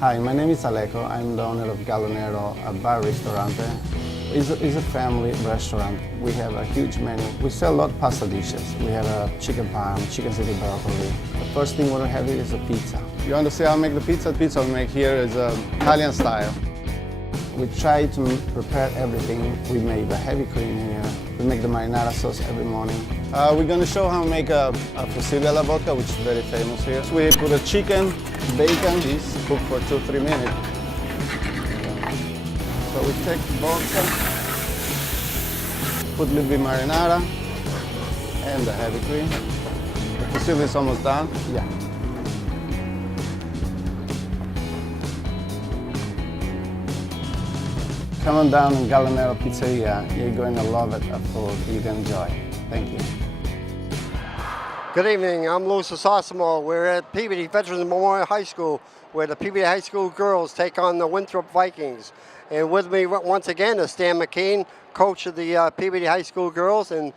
Hi, my name is Alejo. I'm the owner of Galonero, a bar ristorante. It's a family restaurant. We have a huge menu. We sell a lot of pasta dishes. We have a chicken parm, chicken city broccoli. The first thing we're gonna have here is a pizza. You want to see how I make the pizza? The pizza we make here is Italian style. We try to prepare everything. We make the heavy cream here. We make the marinara sauce every morning. We're going to show how to make a fusilli alla vodka, which is very famous here. So we put a chicken, bacon, this cook for 2-3 minutes. So we take vodka, put a little bit marinara, and the heavy cream. The fusilli is almost done. Yeah. Come on down in Galonero Pizzeria. You're going to love it, a food you can enjoy. Thank you. Good evening, I'm Louis Sosimo. We're at Peabody Veterans Memorial High School, where the Peabody High School girls take on the Winthrop Vikings. And with me once again is Stan McKean, coach of the Peabody High School girls. And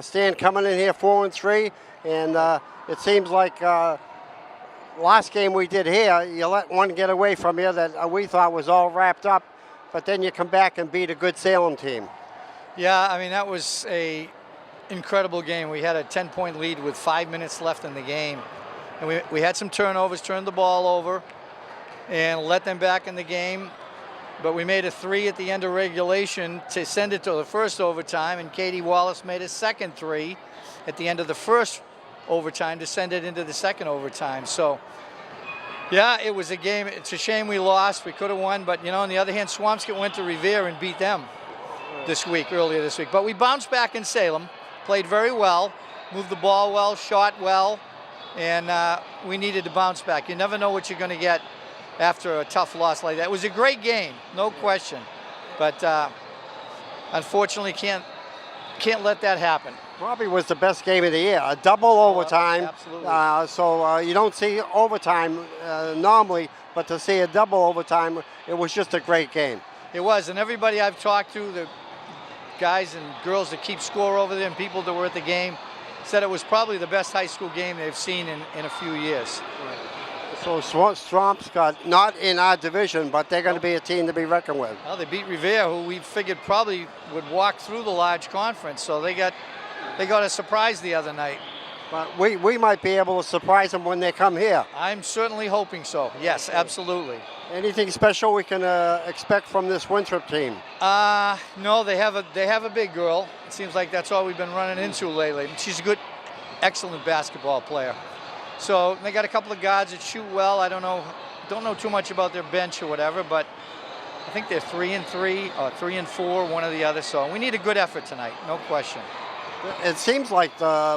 Stan coming in here 4-3, and it seems like last game we did here, you let one get away from you that we thought was all wrapped up, but then you come back and beat a good Salem team. Yeah, I mean, that was a incredible game. We had a 10-point lead with 5 minutes left in the game. And we had some turnovers, turned the ball over, and let them back in the game. But we made a 3 at the end of regulation to send it to the first overtime, and Katie Wallace made a second 3 at the end of the first overtime to send it into the second overtime. So, yeah, it was a game. It's a shame we lost. We could have won, but, you know, on the other hand, Swampscott went to Revere and beat them earlier this week. But we bounced back in Salem, played very well, moved the ball well, shot well, and we needed to bounce back. You never know what you're going to get after a tough loss like that. It was a great game, no question, but unfortunately can't let that happen. Probably was the best game of the year, a double overtime. Absolutely. So you don't see overtime normally, but to see a double overtime, it was just a great game. It was, and everybody I've talked to, the guys and girls that keep score over there and people that were at the game, said it was probably the best high school game they've seen in a few years. So Swampscott, not in our division, but they're going to be a team to be reckoned with. Well, they beat Revere, who we figured probably would walk through the large conference, so they got a surprise the other night. But we might be able to surprise them when they come here. I'm certainly hoping so. Yes, absolutely. Anything special we can expect from this Winthrop team? No, they have a big girl. It seems like that's all we've been running into lately. She's a good, excellent basketball player. So they got a couple of guards that shoot well. I don't know too much about their bench or whatever, but I think they're 3-3 or 3-4, one or the other. So we need a good effort tonight, no question. It seems like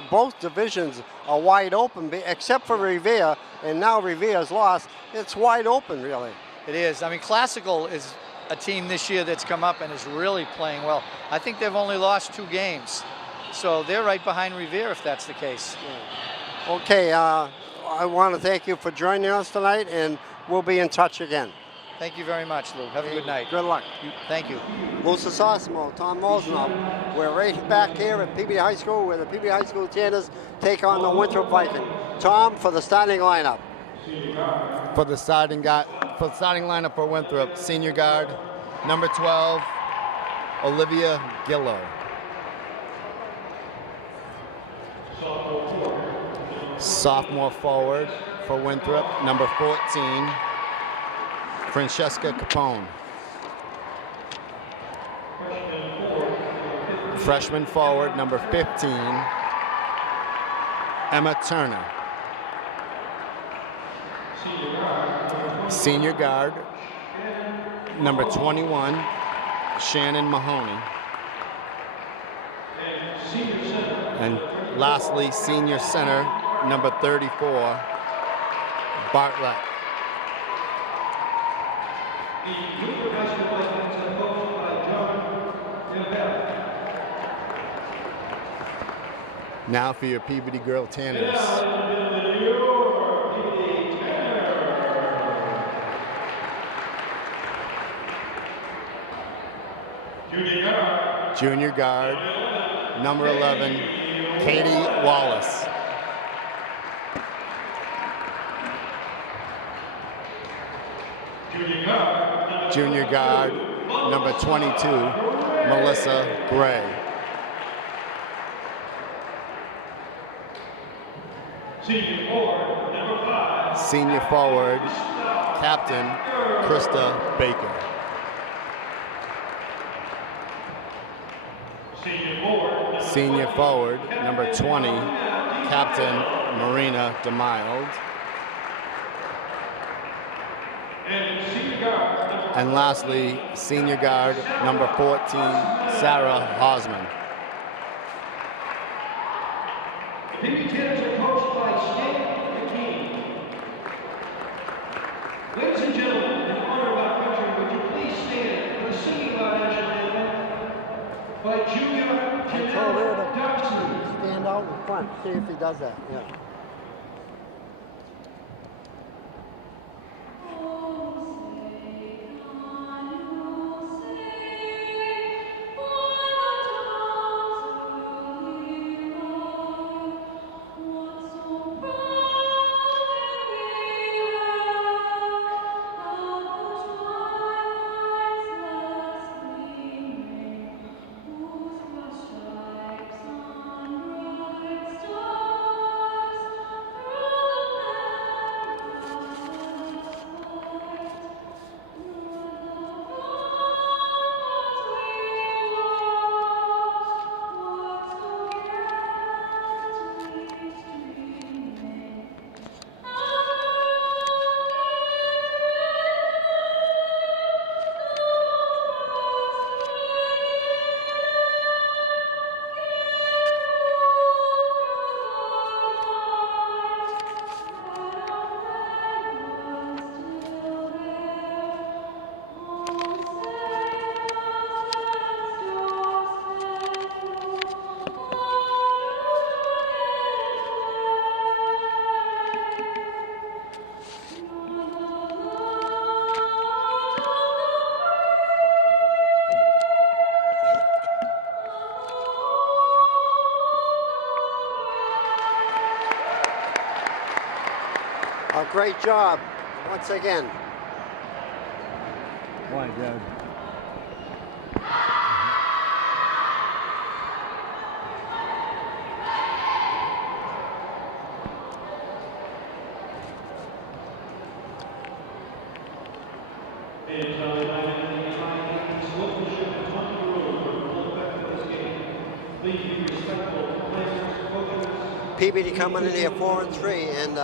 both divisions are wide open, except for Revere, and now Revere's lost. It's wide open, really. It is. I mean, Classical is a team this year that's come up and is really playing well. I think they've only lost 2 games. So they're right behind Revere if that's the case. Okay, I want to thank you for joining us tonight, and we'll be in touch again. Thank you very much, Lou. Have a good night. Good luck. Thank you. Louis Sosimo, Tom Mosnov. We're right back here at Peabody High School, where the Peabody High School Tanners take on the Winthrop Vikings. Tom, for the starting lineup. For the starting lineup for Winthrop, senior guard, number 12, Olivia Gillow. Sophomore forward for Winthrop, number 14, Francesca Capone. Freshman forward, number 15, Emma Turner. Senior guard, number 21, Shannon Mahoney. And lastly, senior center, number 34, Bartlett. Now for your Peabody Girl Tanners. Junior guard, number 11, Katie Wallace. Junior guard, number 22, Melissa Gray. Senior forward, Captain Krista Baker. Senior forward, number 20, Captain Marina DeMild. And lastly, senior guard, number 14, Sarah Hosman. The PV-10s are coached by Stan McKean. Ladies and gentlemen, in honor of our country, would you please stand for the singing of our national anthem by Junior Janelle Dobson. Stand out in front, see if he does that. Yeah. A great job, once again. My God. PBD coming in here 4-3, and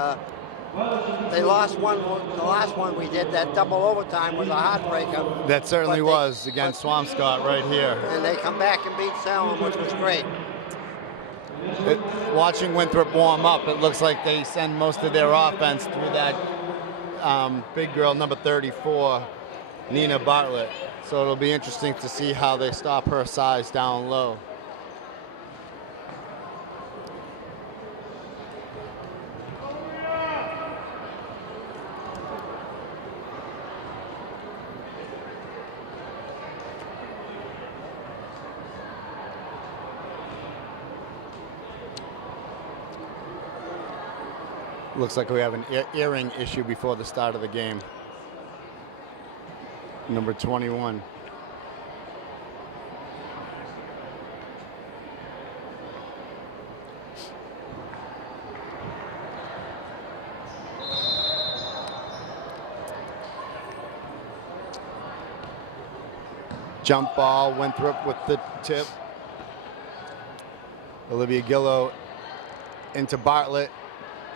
they lost one. The last one we did, that double overtime, was a heartbreaker. That certainly But they- was against Swampscott right here. And they come back and beat Salem, which was great. Watching Winthrop warm up, it looks like they send most of their offense through that big girl, number 34, Nina Bartlett. So it'll be interesting to see how they stop her size down low. Looks like we have an earring issue before the start of the game. Number 21. Jump ball, Winthrop with the tip. Olivia Gillow into Bartlett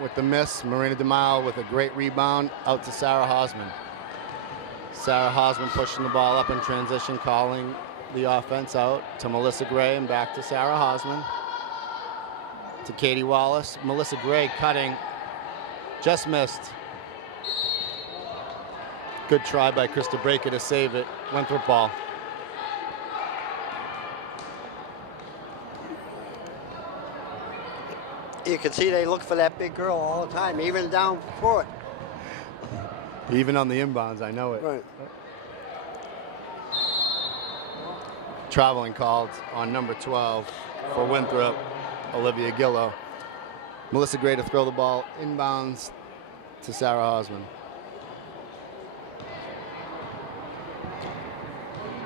with the miss. Marina DeMille with a great rebound out to Sarah Hosman. Sarah Hosman pushing the ball up in transition, calling the offense out to Melissa Gray and back to Sarah Hosman. To Katie Wallace. Melissa Gray cutting, just missed. Good try by Krista Breaker to save it. Winthrop ball. You can see they look for that big girl all the time, even down court. Even on the inbounds, I know it. Right. Traveling called on number 12 for Winthrop, Olivia Gillow. Melissa Gray to throw the ball inbounds to Sarah Hosman.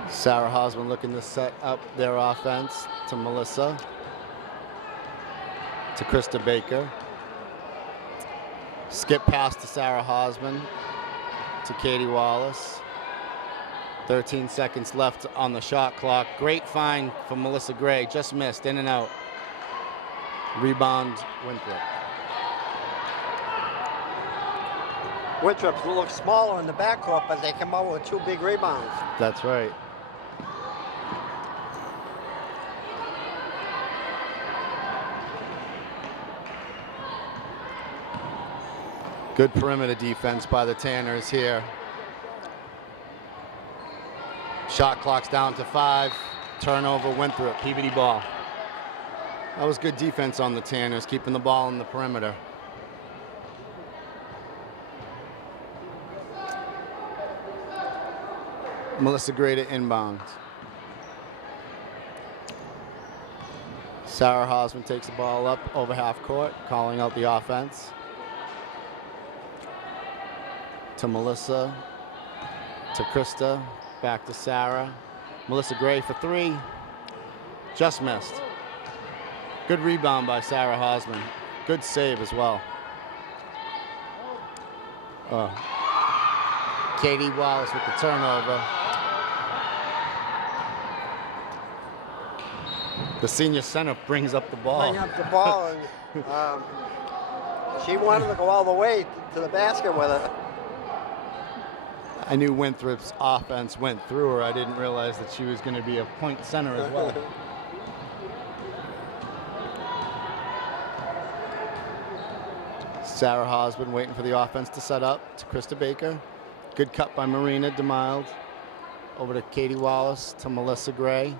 Sarah Hosman looking to set up their offense to Melissa, to Krista Baker. Skip pass to Sarah Hosman, to Katie Wallace. 13 seconds left on the shot clock. Great find from Melissa Gray, just missed, in and out. Rebound, Winthrop. Winthrop looks smaller in the backcourt, but they come out with 2 big rebounds. That's right. Good perimeter defense by the Tanners here. Shot clock's down to 5. Turnover, Winthrop, PVD ball. That was good defense on the Tanners, keeping the ball in the perimeter. Melissa Gray to inbound. Sarah Hosman takes the ball up over half court, calling out the offense. To Melissa, to Krista, back to Sarah. Melissa Gray for 3, just missed. Good rebound by Sarah Hosman. Good save as well. Katie Wallace with the turnover. The senior center brings up the ball. Bring up the ball, and she wanted to go all the way to the basket with it. I knew Winthrop's offense went through her. I didn't realize that she was going to be a point center as well. Sarah Hosman waiting for the offense to set up to Krista Baker. Good cut by Marina DeMild. Over to Katie Wallace, to Melissa Gray.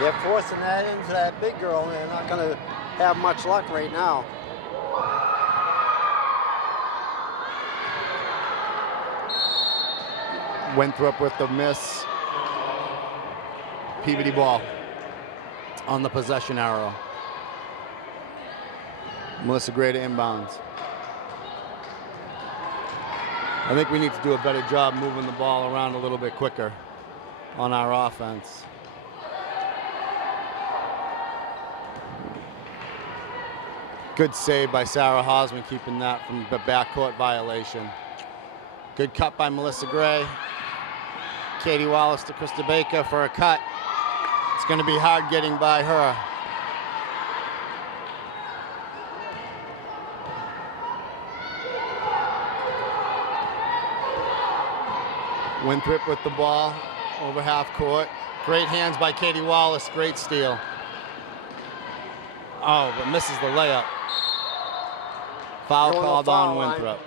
They're forcing that into that big girl, and they're not going to have much luck right now. Winthrop with the miss. PVD ball on the possession arrow. Melissa Gray to inbounds. I think we need to do a better job moving the ball around a little bit quicker on our offense. Good save by Sarah Hosman, keeping that from the backcourt violation. Good cut by Melissa Gray. Katie Wallace to Krista Baker for a cut. It's going to be hard getting by her. Winthrop with the ball over half court. Great hands by Katie Wallace, great steal. Oh, but misses the layup. Foul called on Winthrop.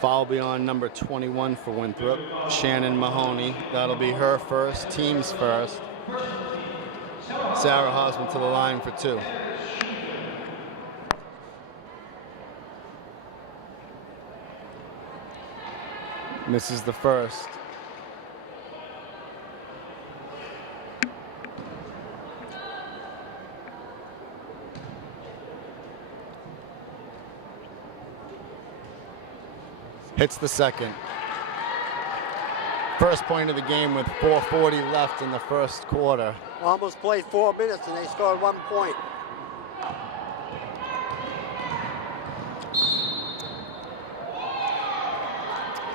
Foul be on number 21 for Winthrop, Shannon Mahoney. That'll be her first, team's first. Sarah Hosman to the line for 2. Misses the first. Hits the second. First point of the game with 4:40 left in the first quarter. Almost played 4 minutes, and they scored 1 point.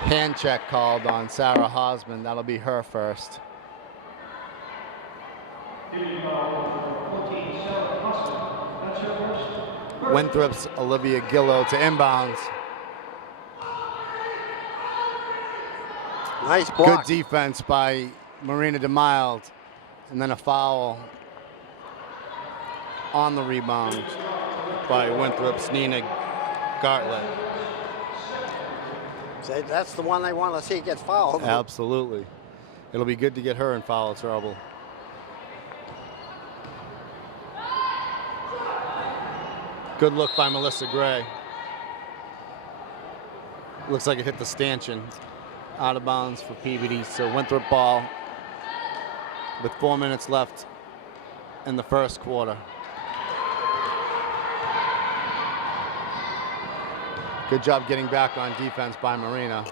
Hand check called on Sarah Hosman. That'll be her first. Winthrop's Olivia Gillow to inbounds. Nice block. Good defense by Marina DeMild. And then a foul on the rebound by Winthrop's Nina Gartlett. So that's the one they want to see get fouled. Absolutely. It'll be good to get her in foul trouble. Good look by Melissa Gray. Looks like it hit the stanchion. Out of bounds for PVD. So Winthrop ball with 4 minutes left in the first quarter. Good job getting back on defense by Marina.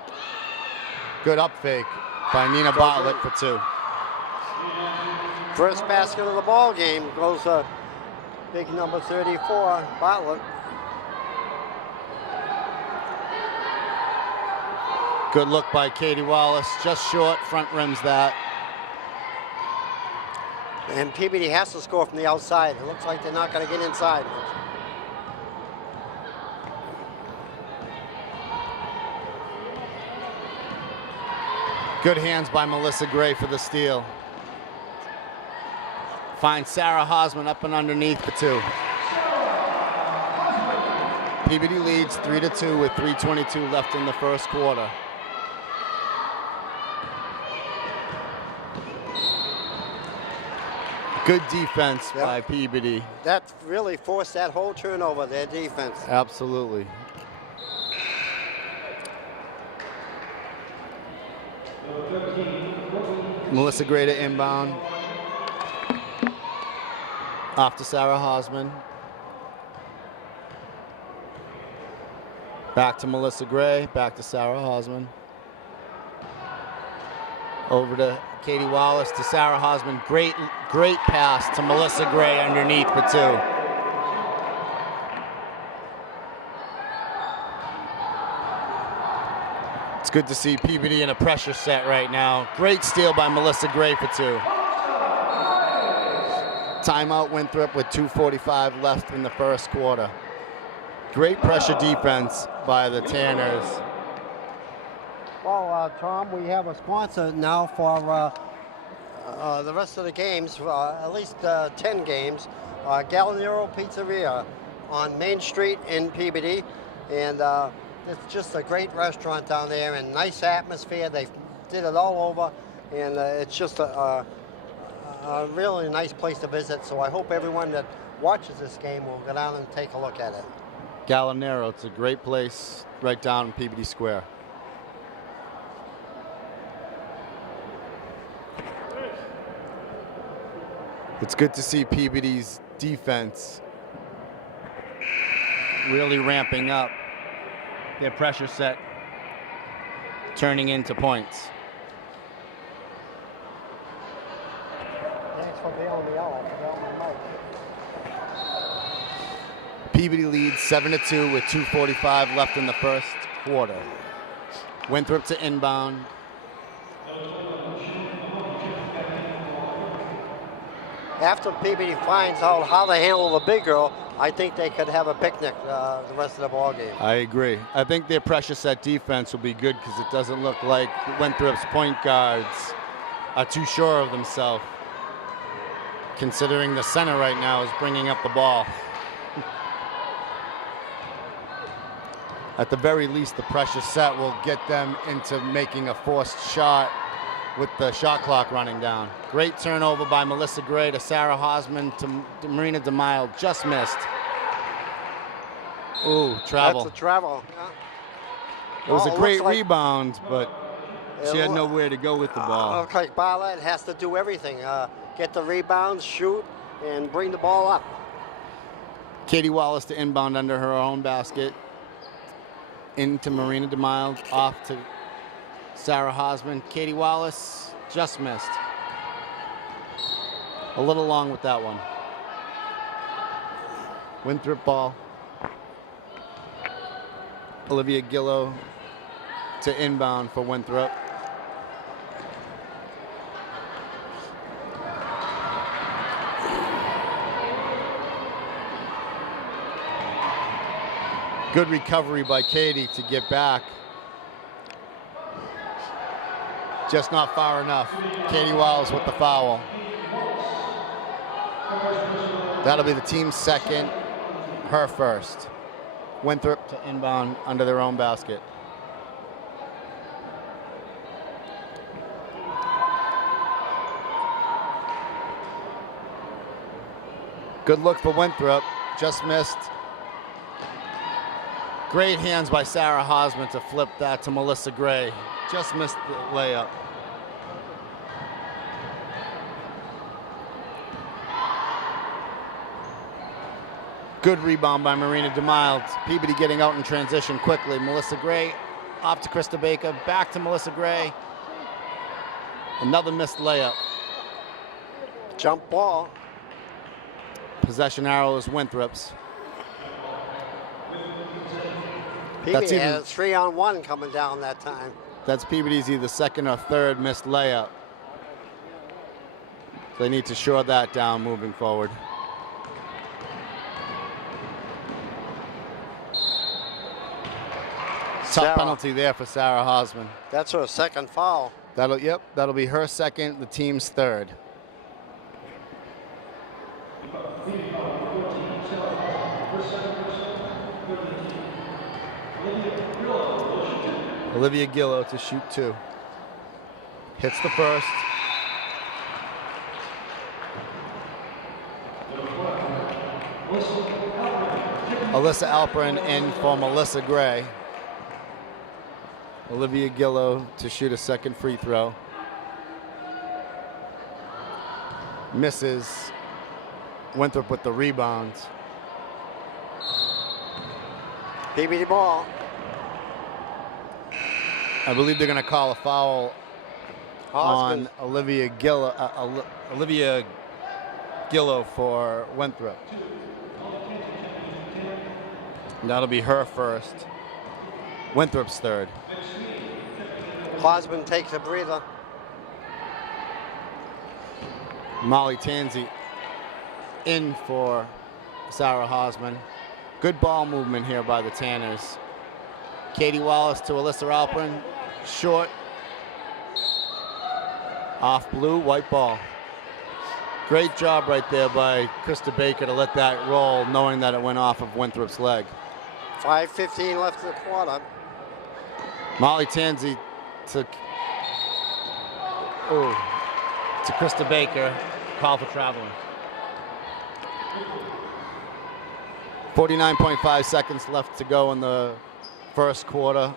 Good up fake by Nina Bartlett for 2. First basket of the ball game goes big number 34, Bartlett. Good look by Katie Wallace, just short, front rims that. And PBD has to score from the outside. It looks like they're not going to get inside. Good hands by Melissa Gray for the steal. Finds Sarah Hosman up and underneath for 2. PBD leads 3-2 with 3:22 left in the first quarter. Good defense by PBD. That really forced that whole turnover, their defense. Absolutely. Melissa Gray to inbound. Off to Sarah Hosman. Back to Melissa Gray, back to Sarah Hosman. Over to Katie Wallace, to Sarah Hosman. Great pass to Melissa Gray underneath for 2. It's good to see PBD in a pressure set right now. Great steal by Melissa Gray for 2. Timeout Winthrop with 2:45 left in the first quarter. Great pressure defense by the Tanners. Well, Tom, we have a sponsor now for the rest of the games, at least 10 games. Gallinero Pizzeria on Main Street in PBD. And it's just a great restaurant down there and nice atmosphere. They did it all over. And it's just a really nice place to visit. So I hope everyone that watches this game will go down and take a look at it. Gallinero, it's a great place right down in PBD Square. It's good to see PBD's defense really ramping up their pressure set, turning into points. Thanks for bailing me out. PBD leads 7-2 with 2:45 left in the first quarter. Winthrop to inbound. After PBD finds out how to handle the big girl, I think they could have a picnic the rest of the ball game. I agree. I think their pressure set defense will be good because it doesn't look like Winthrop's point guards are too sure of themselves, considering the center right now is bringing up the ball. At the very least, the pressure set will get them into making a forced shot with the shot clock running down. Great turnover by Melissa Gray to Sarah Hosman to Marina DeMille, just missed. Ooh, travel. That's a travel. It was a great like rebound, but she had nowhere to go with the ball. Looks like Bartlett has to do everything. Get the rebounds, shoot, and bring the ball up. Katie Wallace to inbound under her own basket. Into Marina DeMille, off to Sarah Hosman. Katie Wallace just missed. A little long with that one. Winthrop ball. Olivia Gillow to inbound for Winthrop. Good recovery by Katie to get back. Just not far enough. Katie Wiles with the foul. That'll be the team's second, her first. Winthrop to inbound under their own basket. Good look for Winthrop, just missed. Great hands by Sarah Hosman to flip that to Melissa Gray. Just missed the layup. Good rebound by Marina DeMille. Peabody getting out in transition quickly. Melissa Gray off to Krista Baker, back to Melissa Gray. Another missed layup. Jump ball. Possession arrow is Winthrop's. Peabody had a 3-on-1 coming down that time. That's Peabody's either second or third missed layup. So they need to shore that down moving forward. Sarah. Tough penalty there for Sarah Hosman. That's her second foul. That'll be her second, the team's third. Olivia Gillow to shoot 2. Hits the first. Alyssa Alperin in for Melissa Gray. Olivia Gillow to shoot a second free throw. Misses. Winthrop with the rebound. Peabody ball. I believe they're going to call a foul on Olivia Gillow for Winthrop. And that'll be her first. Winthrop's third. Hosman takes a breather. Molly Tansey in for Sarah Hosman. Good ball movement here by the Tanners. Katie Wallace to Alyssa Alperin. Short. Off blue, white ball. Great job right there by Krista Baker to let that roll, knowing that it went off of Winthrop's leg. 5:15 left in the quarter. Molly Tansey to Krista Baker, call for traveling. 49.5 seconds left to go in the first quarter.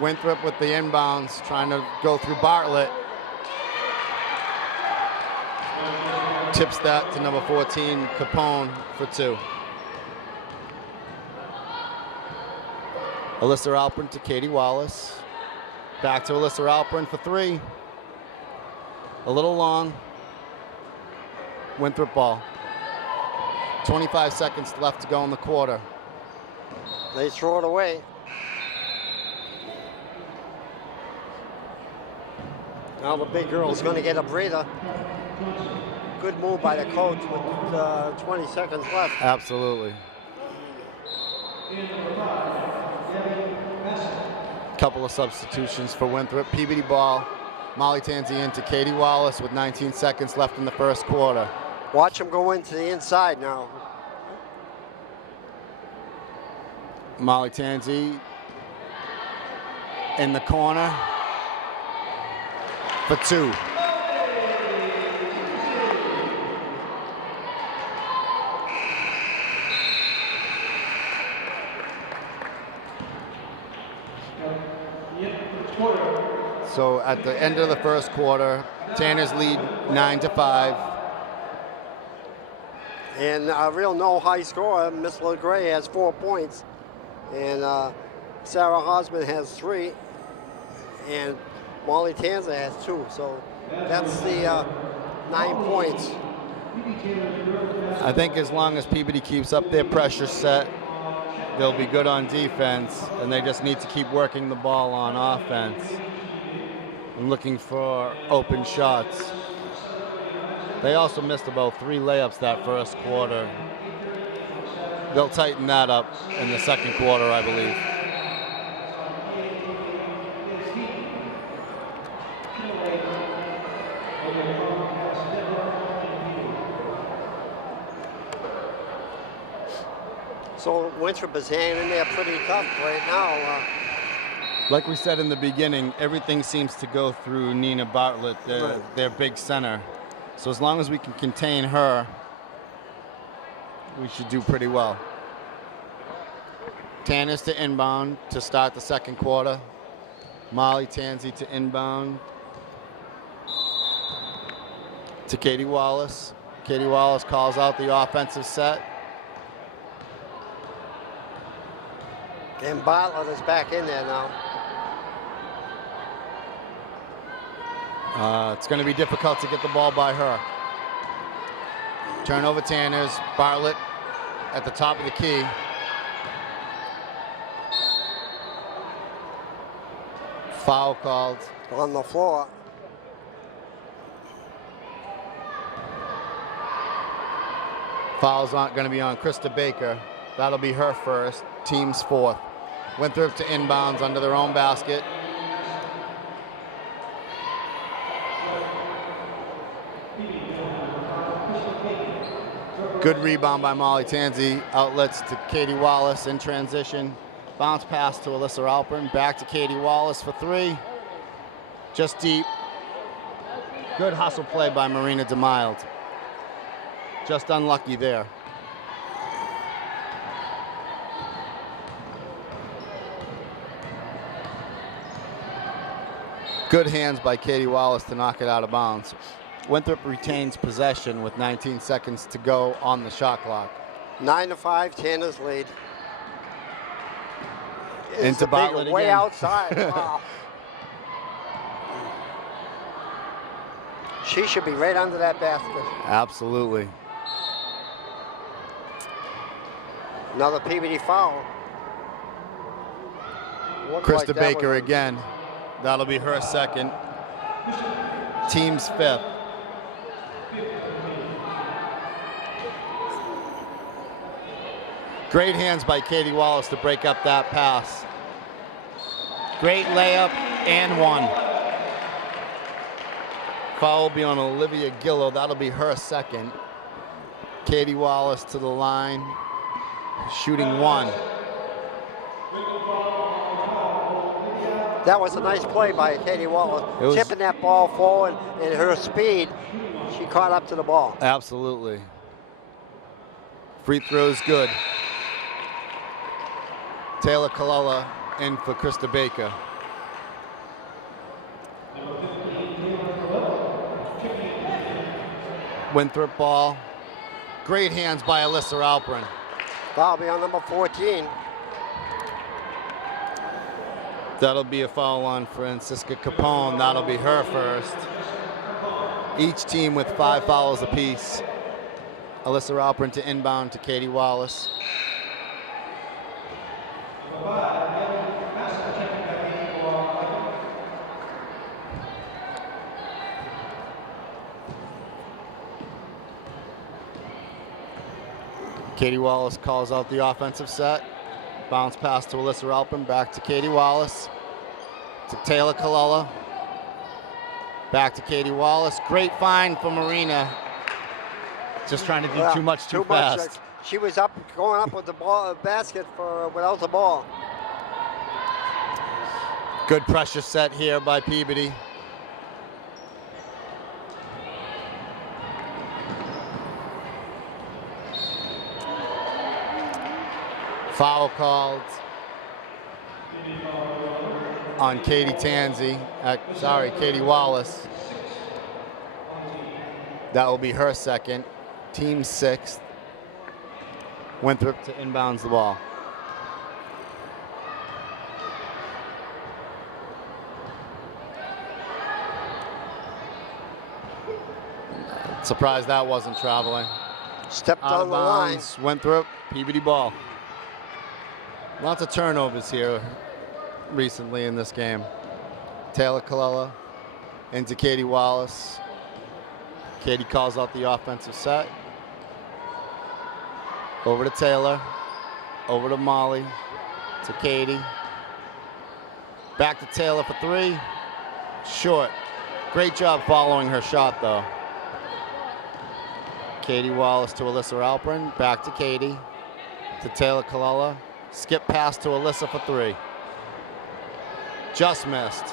Winthrop with the inbounds, trying to go through Bartlett. Tips that to number 14, Capone, for 2. Alyssa Alperin to Katie Wallace. Back to Alyssa Alperin for 3. A little long. Winthrop ball. 25 seconds left to go in the quarter. They throw it away. Now the big girl's going to get a breather. Good move by the coach with 20 seconds left. Absolutely. Couple of substitutions for Winthrop. Peabody ball. Molly Tansey into Katie Wallace with 19 seconds left in the first quarter. Watch him go into the inside now. Molly Tansey in the corner for 2. So at the end of the first quarter, Tanners lead 9-5. And a real no high score. Miss LeGray has 4 points. And Sarah Hosman has 3. And Molly Tanza has 2. So that's the 9 points. I think as long as Peabody keeps up their pressure set, they'll be good on defense, and they just need to keep working the ball on offense and looking for open shots. They also missed about 3 layups that first quarter. They'll tighten that up in the second quarter, I believe. So Winthrop is hanging in there pretty tough right now. Like we said in the beginning, everything seems to go through Nina Bartlett, their big center. So as long as we can contain her, we should do pretty well. Tanners to inbound to start the second quarter. Molly Tansey to inbound to Katie Wallace. Katie Wallace calls out the offensive set. And Bartlett is back in there now. It's going to be difficult to get the ball by her. Turnover Tanners. Bartlett at the top of the key. Foul called. On the floor. Foul's not going to be on Krista Baker. That'll be her first. Team's fourth. Winthrop to inbounds under their own basket. Good rebound by Molly Tansey. Outlets to Katie Wallace in transition. Bounce pass to Alyssa Alpern. Back to Katie Wallace for three. Just deep. Good hustle play by Marina DeMild. Just unlucky there. Good hands by Katie Wallace to knock it out of bounds. Winthrop retains possession with 19 seconds to go on the shot clock. 9-5, Tanners lead. Into Bartlett way again. outside. Wow. She should be right under that basket. Absolutely. Another PVD foul. Looked Krista like that Baker was- again. That'll be her second. Team's fifth. Great hands by Katie Wallace to break up that pass. Great layup and one. Foul will be on Olivia Gillow. That'll be her second. Katie Wallace to the line, shooting one. That was a nice play by Katie It Wallace. was- Tipping that ball forward, and her speed, she caught up to the ball. Absolutely. Free throw's good. Taylor Kalala in for Krista Baker. Winthrop ball. Great hands by Alyssa Alpern. Foul be on number 14. That'll be a foul on Francisca Capone. That'll be her first. Each team with 5 fouls apiece. Alyssa Alpern to inbound to Katie Wallace. Katie Wallace calls out the offensive set. Bounce pass to Alyssa Alpern. Back to Katie Wallace. To Taylor Kalala. Back to Katie Wallace. Great find for Marina. Just trying to do too much too fast. She was going up with the ball basket without the ball. Good pressure set here by Peabody. Foul called on Katie Tansey. Katie Wallace. That will be her second. Team sixth. Winthrop to inbounds the ball. Surprised that wasn't traveling. Stepped Out on of the line. bounds. Winthrop, Peabody ball. Lots of turnovers here recently in this game. Taylor Kalala into Katie Wallace. Katie calls out the offensive set. Over to Taylor. Over to Molly. To Katie. Back to Taylor for three. Short. Great job following her shot, though. Katie Wallace to Alyssa Alpern. Back to Katie. To Taylor Kalala. Skip pass to Alyssa for three. Just missed.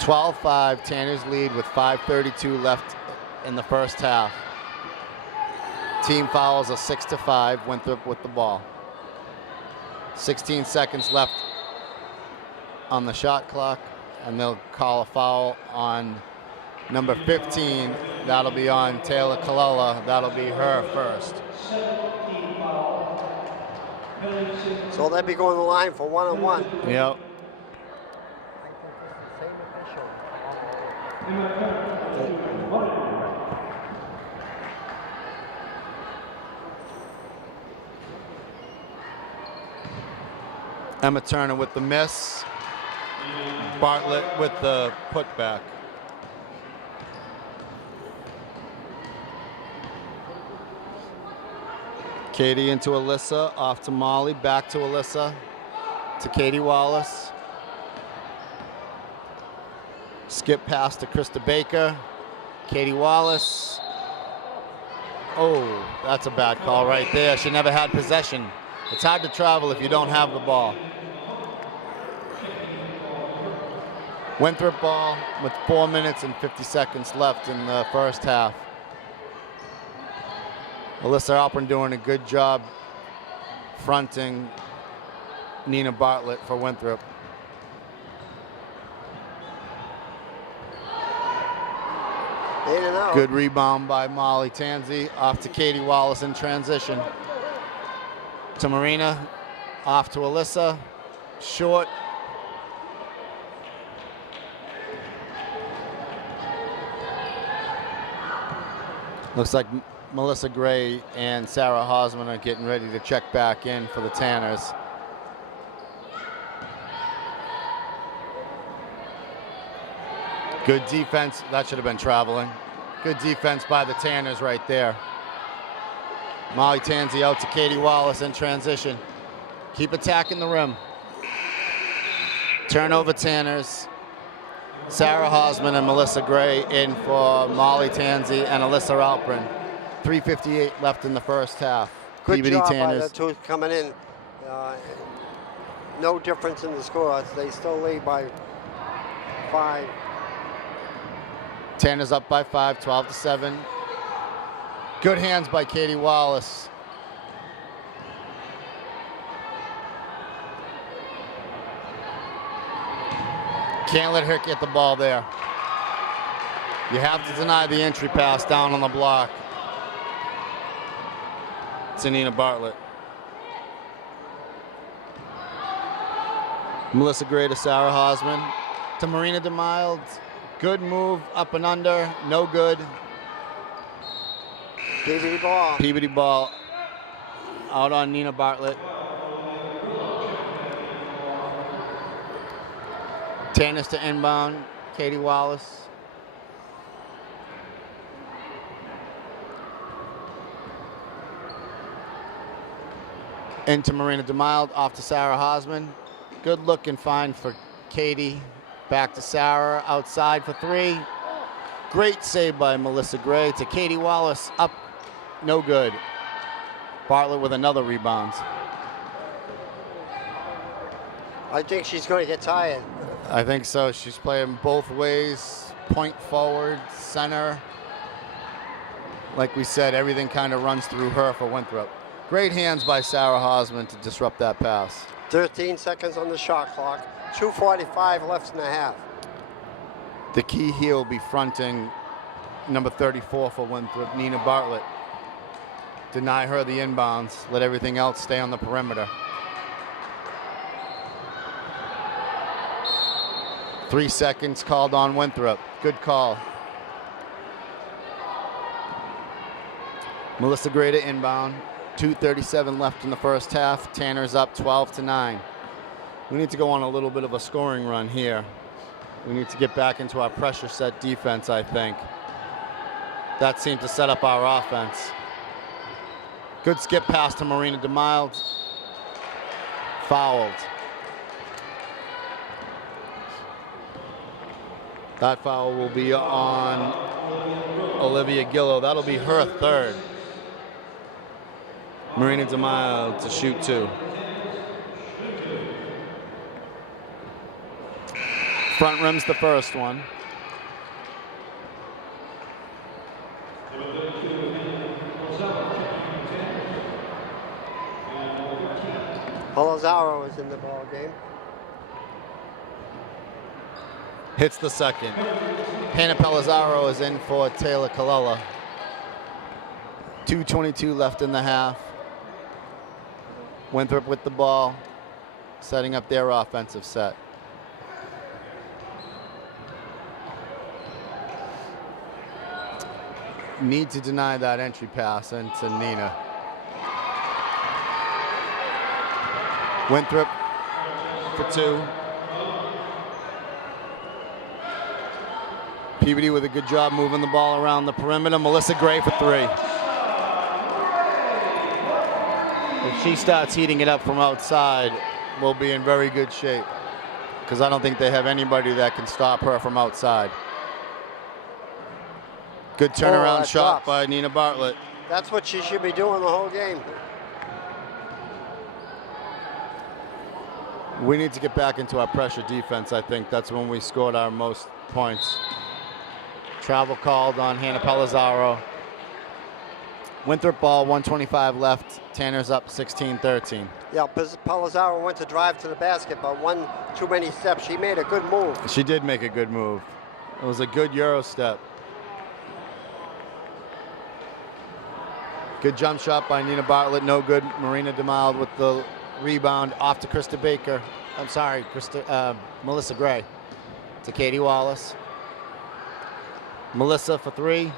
12-5, Tanners lead with 5:32 left in the first half. Team fouls a 6-5, Winthrop with the ball. 16 seconds left on the shot clock, and they'll call a foul on Number 15, that'll be on Taylor Kalala. That'll be her first. 17 foul. Penalty six. So they'll be going to the line for 1-on-1. Yep. Emma Turner, one. Emma Turner with the miss. Bartlett with the putback. Katie into Alyssa, off to Molly, back to Alyssa, to Katie Wallace. Skip pass to Krista Baker. Katie Wallace. Oh, that's a bad call right there. She never had possession. It's hard to travel if you don't have the ball. Winthrop ball with 4 minutes and 50 seconds left in the first half. Alyssa Alpern doing a good job fronting Nina Bartlett for Winthrop. In and out. Good rebound by Molly Tanzi, off to Katie Wallace in transition. To Marina, off to Alyssa, short. Looks like Melissa Gray and Sarah Hosman are getting ready to check back in for the Tanners. Good defense. That should have been traveling. Good defense by the Tanners right there. Molly Tanzi out to Katie Wallace in transition. Keep attacking the rim. Turnover Tanners. Sarah Hosman and Melissa Gray in for Molly Tanzi and Alyssa Alpern. 3:58 left in the first half. Good PVD job Tanners. by the two coming in. No difference in the score. They still lead by 5. Tanners up by 5, 12-7. Good hands by Katie Wallace. Can't let her get the ball there. You have to deny the entry pass down on the block. To Nina Bartlett. Melissa Gray to Sarah Hosman. To Marina DeMild. Good move, up and under, no good. PVD ball. Peabody ball out on Nina Bartlett. Tanners to inbound, Katie Wallace. Into Marina DeMild, off to Sarah Hosman. Good look and find for Katie. Back to Sarah, outside for 3. Great save by Melissa Gray to Katie Wallace, up, no good. Bartlett with another rebound. I think she's going to get tired. I think so. She's playing both ways, point forward, center. Like we said, everything kind of runs through her for Winthrop. Great hands by Sarah Hosman to disrupt that pass. 13 seconds on the shot clock. 2:45 left in the half. The key here will be fronting number 34 for Winthrop, Nina Bartlett. Deny her the inbounds, let everything else stay on the perimeter. 3 seconds called on Winthrop. Good call. Melissa Gray to inbound. 2:37 left in the first half. Tanners up 12-9. We need to go on a little bit of a scoring run here. We need to get back into our pressure set defense, I think. That seemed to set up our offense. Good skip pass to Marina DeMild. Fouled. That foul will be on Olivia Gillow. That'll be her 3rd. Marina DeMild to shoot 2. Front rim's the first one. Polazaro is in the ball game. Hits the second. Hannah Pellizzaro is in for Taylor Colella. 2:22 left in the half. Winthrop with the ball, setting up their offensive set. Need to deny that entry pass into Nina. Winthrop for 2. Peabody with a good job moving the ball around the perimeter. Melissa Gray for 3. If she starts heating it up from outside, we'll be in very good shape, because I don't think they have anybody that can stop her from outside. Good turnaround shot by Nina Bartlett. That's what she should be doing the whole game. We need to get back into our pressure defense. I think that's when we scored our most points. Travel called on Hannah Pellizzaro. Winthrop ball, 1:25 left. Tanner's up 16-13. Yeah, Pellizzaro went to drive to the basket, but one too many steps. She made a good move. She did make a good move. It was a good Euro step. Good jump shot by Nina Bartlett, no good. Marina DeMild with the rebound off to Krista Baker. I'm sorry, Melissa Gray to Katie Wallace. Melissa for 3,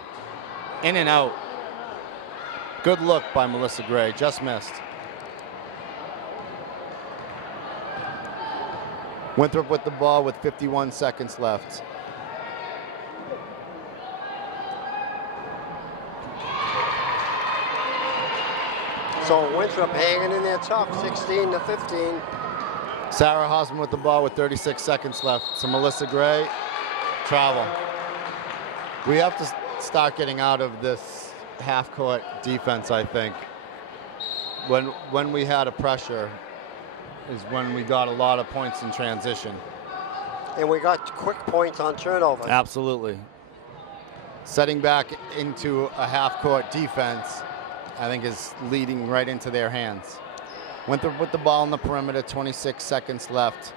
in and out. Good look by Melissa Gray, just missed. Winthrop with the ball with 51 seconds left. So Winthrop hanging in there tough, 16-15. Sarah Hosman with the ball with 36 seconds left. So Melissa Gray, travel. We have to start getting out of this half-court defense, I think. When we had a pressure is when we got a lot of points in transition. And we got quick points on turnovers. Absolutely. Setting back into a half-court defense, I think, is leading right into their hands. Winthrop with the ball on the perimeter, 26 seconds left.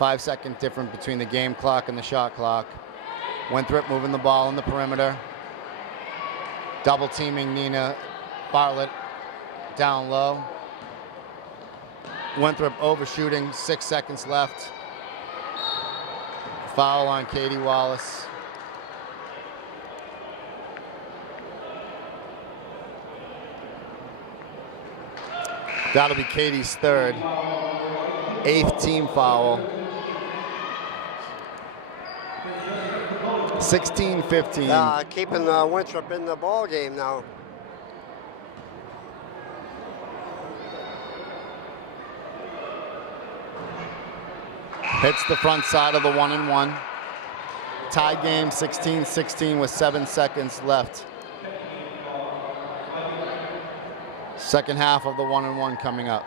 5-second difference between the game clock and the shot clock. Winthrop moving the ball on the perimeter. Double teaming Nina Bartlett down low. Winthrop overshooting, 6 seconds left. Foul on Katie Wallace. That'll be Katie's 3rd, 8th team foul. 16-15. Keeping Winthrop in the ball game now. Hits the front side of the 1-and-1. Tie game, 16-16 with 7 seconds left. Second half of the 1-and-1 coming up.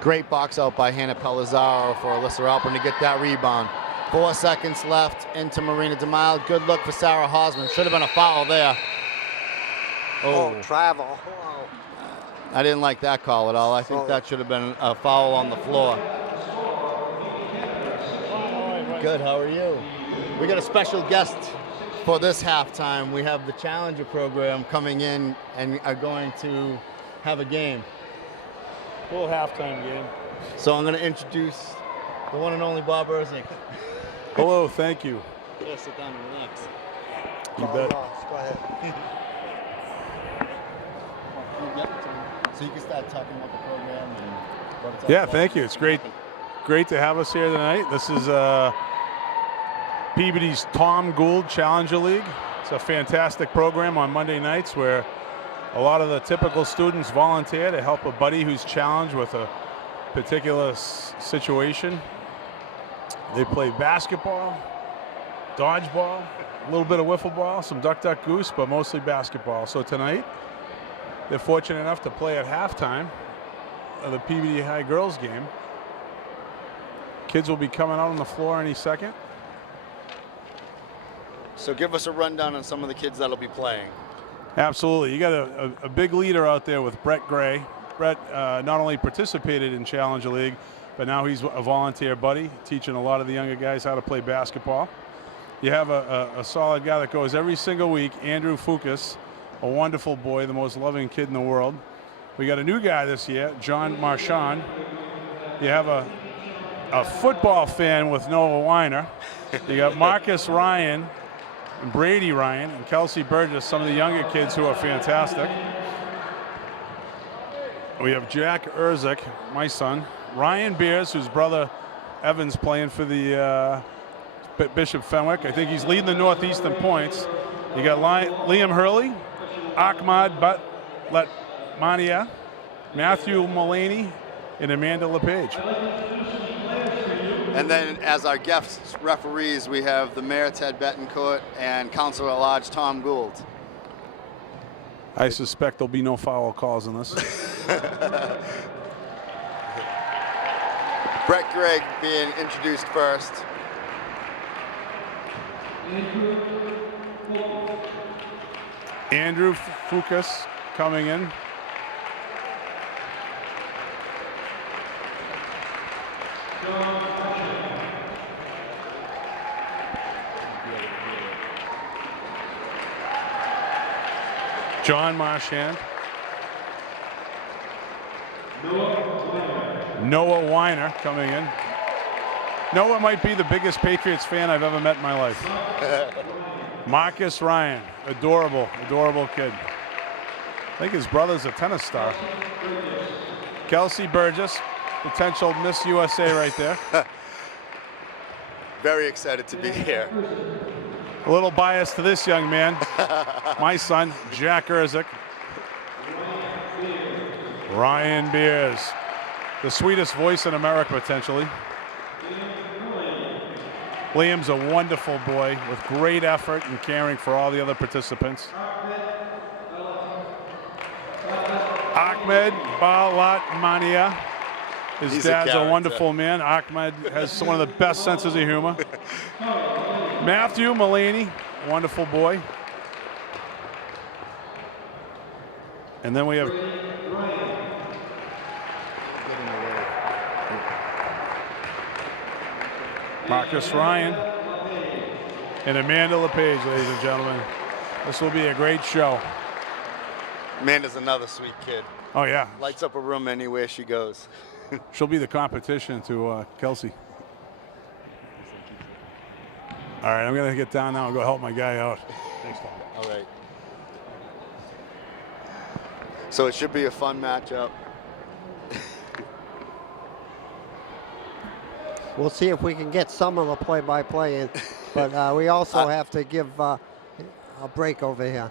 Great box out by Hannah Pellizzaro for Alyssa Alpern to get that rebound. 4 seconds left into Marina DeMille. Good look for Sarah Hosman. Should have been a foul there. Oh, travel. Oh. I didn't like that call at all. I think that should have been a foul on the floor. Good, how are you? We got a special guest for this halftime. We have the Challenger program coming in and are going to have a game. Full halftime game. So I'm going to introduce the one and only Bob Erzink. Hello, thank you. Yeah, sit down and relax. You bet. Go ahead. So you can start talking about the program and what it's all Yeah, about. thank you. It's great to have us here tonight. This is Peabody's Tom Gould Challenger League. It's a fantastic program on Monday nights where a lot of the typical students volunteer to help a buddy who's challenged with a particular situation. They play basketball, dodgeball, a little bit of wiffle ball, some duck, duck, goose, but mostly basketball. So tonight, they're fortunate enough to play at halftime of the PVD High girls game. Kids will be coming out on the floor any second. So give us a rundown on some of the kids that'll be playing. Absolutely. You got a big leader out there with Brett Gray. Brett not only participated in Challenger League, but now he's a volunteer buddy, teaching a lot of the younger guys how to play basketball. You have a solid guy that goes every single week, Andrew Fukas, a wonderful boy, the most loving kid in the world. We got a new guy this year, John Marchand. You have a football fan with Noah Weiner. You got Marcus Ryan, and Brady Ryan, and Kelsey Burgess, some of the younger kids who are fantastic. We have Jack Erzik, my son. Ryan Beers, whose brother Evan's playing for the Bishop Fenwick. I think he's leading the Northeast in points. You got Liam Hurley, Ahmad Latmania, Matthew Mullaney, and Amanda LePage. And then as our guest referees, we have the Mayor Ted Betancourt and Counselor at Large Tom Gould. I suspect there'll be no foul calls in this. Brett Gregg being introduced first. Andrew Fukas coming in. John Marchand. Noah Weiner coming in. Noah might be the biggest Patriots fan I've ever met in my life. Marcus Ryan, adorable, adorable kid. I think his brother's a tennis star. Kelsey Burgess, potential Miss USA right there. Very excited to be here. A little biased to this young man. My son, Jack Erzik. Ryan Beers, the sweetest voice in America, potentially. Liam's a wonderful boy with great effort and caring for all the other participants. Ahmed Balatmania. His dad's a wonderful man. Ahmed has one of the best senses of humor. Matthew Mullaney, wonderful boy. And then we have Marcus Ryan and Amanda LePage, ladies and gentlemen. This will be a great show. Amanda's another sweet kid. Oh, yeah. Lights up a room anywhere she goes. She'll be the competition to Kelsey. All right, I'm going to get down now and go help my guy out. Thanks, Tom. All right. So it should be a fun matchup. We'll see if we can get some of the play-by-play in, but we also have to give a break over here.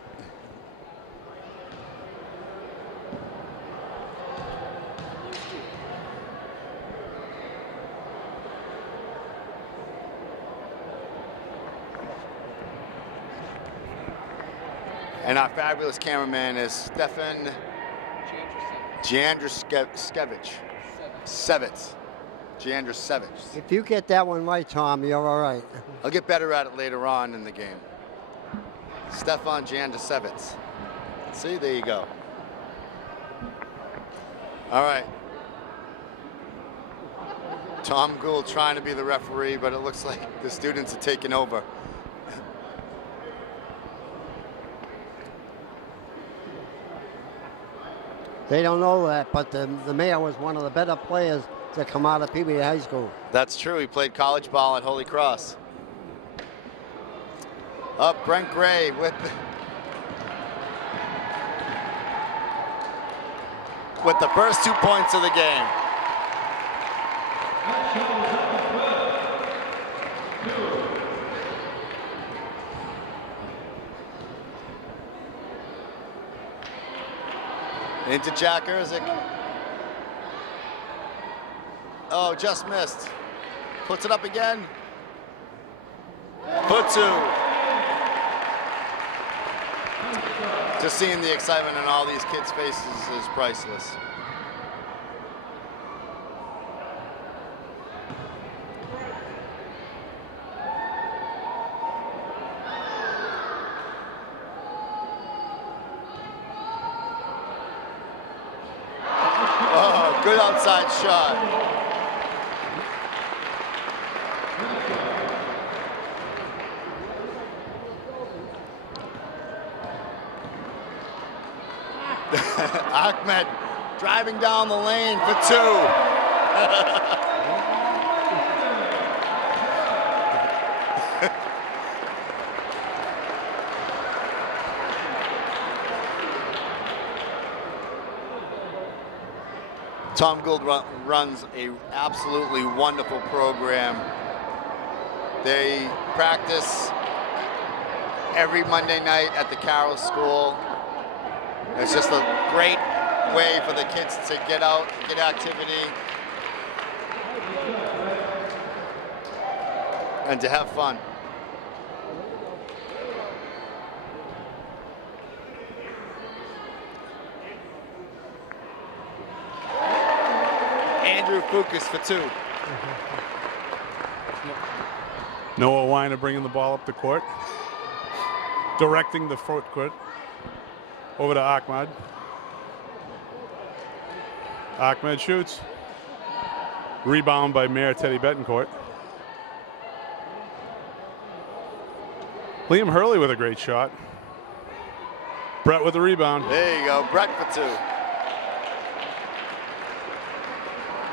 And our fabulous cameraman is Stefan Jandruskevich. Sevitz. Jandruskevich. If you get that one right, Tom, you're all right. I'll get better at it later on in the game. Stefan Jandruskevich. See, there you go. All right. Tom Gould trying to be the referee, but it looks like the students are taking over. They don't know that, but the mayor was one of the better players to come out of PVMHS High School. That's true. He played college ball at Holy Cross. Up Brent Gray with the first 2 points of the game. Into Jack Erzik. Oh, just missed. Puts it up again. Put two. Just seeing the excitement in all these kids' faces is priceless. Good outside shot. Ahmed driving down the lane for 2. Tom Gould runs a absolutely wonderful program. They practice every Monday night at the Carroll School. It's just a great way for the kids to get out, get activity, and to have fun. Andrew Fucus for 2. Noah Weiner bringing the ball up the court, directing the front court over to Ahmad. Ahmed shoots. Rebound by Mayor Teddy Betancourt. Liam Hurley with a great shot. Brett with the rebound. There you go, Brett for 2.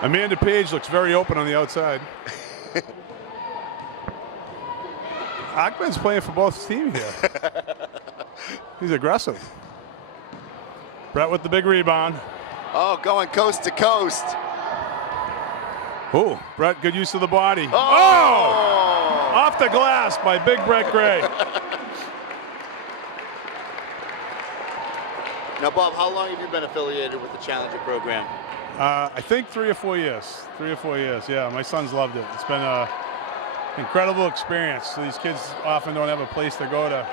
Amanda Page looks very open on the outside. Ahmed's playing for both teams here. He's aggressive. Brett with the big rebound. Oh, going coast to coast. Oh, Brett, good use of the body. Oh! Off the glass by big Brett Gray. Now, Bob, how long have you been affiliated with the Challenger program? I think 3 or 4 years. 3 or 4 years, yeah. My son's loved it. It's been an incredible experience. These kids often don't have a place to go to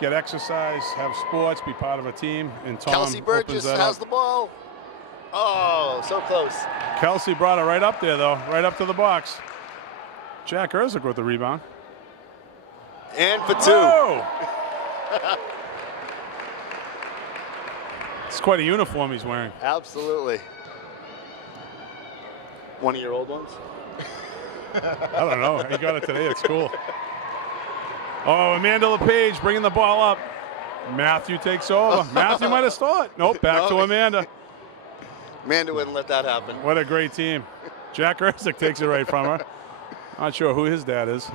get exercise, have sports, be part of a team. And Tom Kelsey Burgess has the ball. Oh, so close. Kelsey brought it right up there, though, right up to the box. Jack Erzik with the rebound. And for 2. Oh! It's quite a uniform he's wearing. Absolutely. One of your old ones? I don't know. He got it today at school. Oh, Amanda LePage bringing the ball up. Matthew takes over. Matthew might have stole it. Nope, back to Amanda. Amanda wouldn't let that happen. What a great team. Jack Erzik takes it right from her. Not sure who his dad is.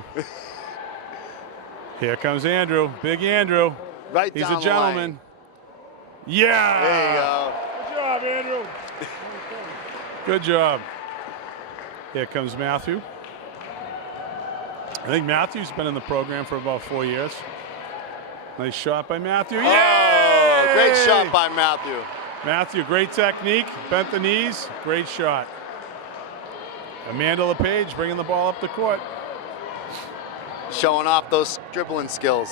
Here comes Andrew. Big Andrew. Right He's down a gentleman. the line. Yeah. There you go. Good job, Andrew. Good job. Here comes Matthew. I think Matthew's been in the program for about 4 years. Nice shot by Matthew. Oh, great shot by Matthew. Matthew, great technique. Bent the knees. Great shot. Amanda LePage bringing the ball up the court. Showing off those dribbling skills.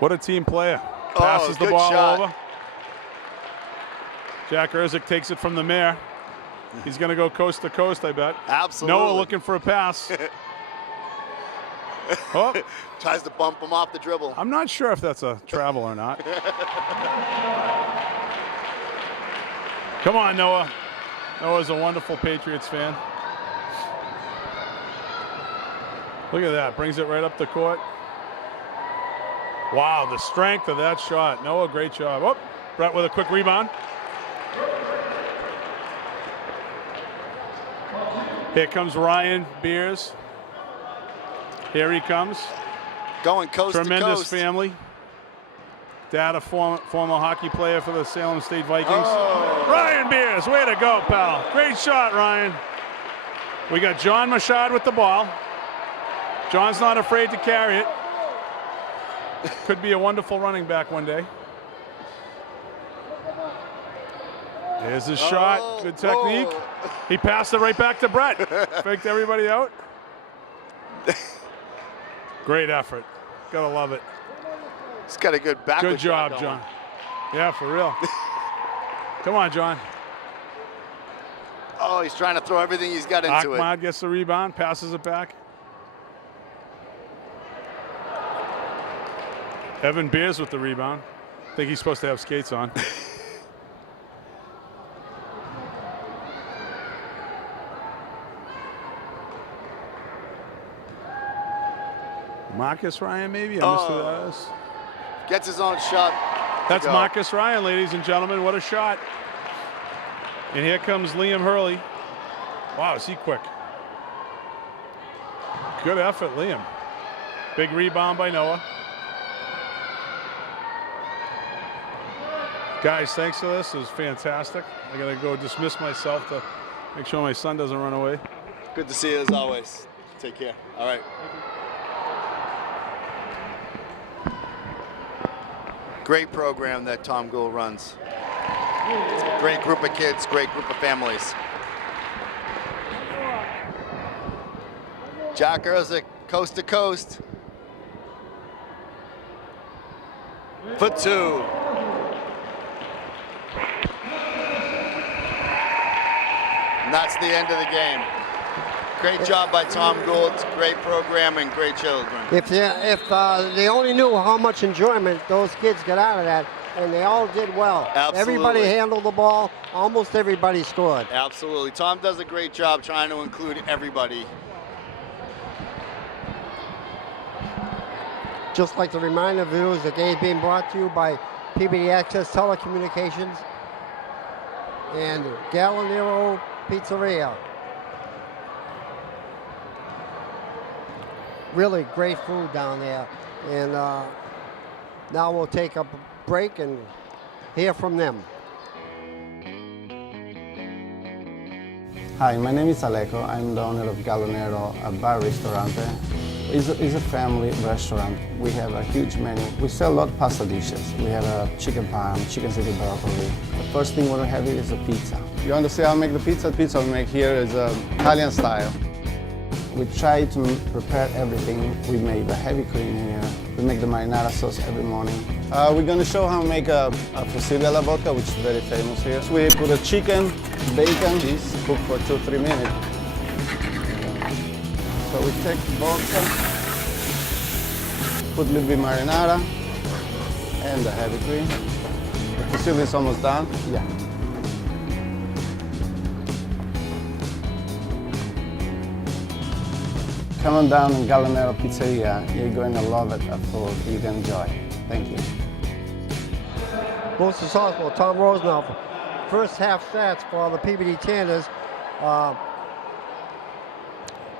What a team player. Passes the good ball shot. over. Jack Erzik takes it from the mayor. He's going to go coast to coast, I bet. Absolutely. Noah looking for a pass. Oh, Tries to bump him off the dribble. I'm not sure if that's a travel or not. Come on, Noah. Noah's a wonderful Patriots fan. Look at that. Brings it right up the court. Wow, the strength of that shot. Noah, great job. Oh, Brett with a quick rebound. Here comes Ryan Beers. Here he comes. Going coast Tremendous to coast. family. Dad, a former hockey player for the Salem State Vikings. Oh. Ryan Beers, way to go, pal. Great shot, Ryan. We got John Machad with the ball. John's not afraid to carry it. Could be a wonderful running back one day. There's his shot. Good technique. Whoa. He passed it right back to Brett. Faked everybody out. Great effort. Gotta love it. He's got a good backward Good job, shot John. Yeah, for real. Come on, John. Oh, he's trying to throw everything he's got into it. Ahmad gets the rebound, passes it back. Evan Beers with the rebound. I think he's supposed to have skates on. Marcus Ryan, maybe? I missed who that is. Gets his own shot. That's Marcus Ryan, ladies and gentlemen. What a shot. And here comes Liam Hurley. Wow, is he quick? Good effort, Liam. Big rebound by Noah. Guys, thanks for this. It was fantastic. I got to go dismiss myself to make sure my son doesn't run away. Good to see you as always. Take care. All right. Great program that Tom Gould runs. Great group of kids, great group of families. Jack Erzik, coast to coast. For two. And that's the end of the game. Great job by Tom Gould. Great program and great children. If they only knew how much enjoyment those kids got out of that, and they all did well. Absolutely. Everybody handled the ball. Almost everybody scored. Absolutely. Tom does a great job trying to include everybody. Just like to remind the viewers, the game being brought to you by PVMHS Telecommunications and Gallinero Pizzeria. Really great food down there. And now we'll take a break and hear from them. Hi, my name is Aleko. I'm the owner of Gallinero, a bar ristorante. It's a family restaurant. We have a huge menu. We sell a lot of pasta dishes. We have a chicken parm, chicken city broccoli. The first thing we're gonna have is a pizza. You want to see how I make the pizza? The pizza we make here is Italian style. We try to prepare everything. We make the heavy cream here. We make the marinara sauce every morning. We're going to show how to make a fusilli alla vodka, which is very famous here. So we put a chicken, bacon, cheese, cook for 2-3 minutes. So we take vodka, put a little bit marinara, and the heavy cream. The fusilli is almost done. Yeah. Come on down in Gallinero Pizzeria. You're going to love it, a food you can enjoy. Thank you. Both the softball, Tom Rosenau. First half stats for the PBD Tanners.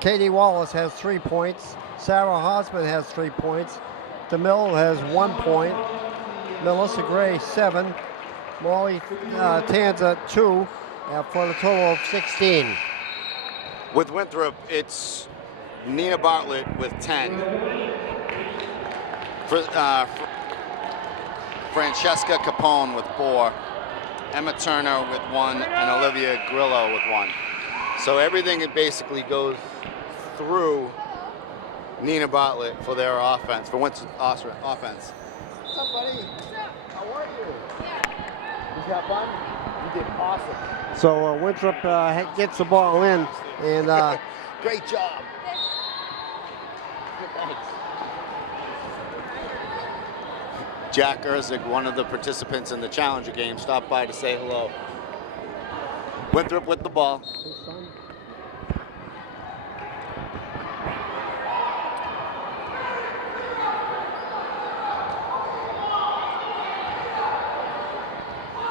Katie Wallace has 3 points. Sarah Hosman has 3 points. DeMille has 1 point. Melissa Gray, 7. Molly Tanza, 2, for a total of 16. With Winthrop, it's Nina Bartlett with 10. Francesca Capone with 4. Emma Turner with 1, and Olivia Grillo with 1. So everything it basically goes through Nina Bartlett for their offense, for Winthrop offense. What's up, buddy? How are you? You got fun? You did awesome. So Winthrop gets the ball in, and great job. Thanks. Jack Erzik, one of the participants in the Challenger game, stopped by to say hello. Winthrop with the ball.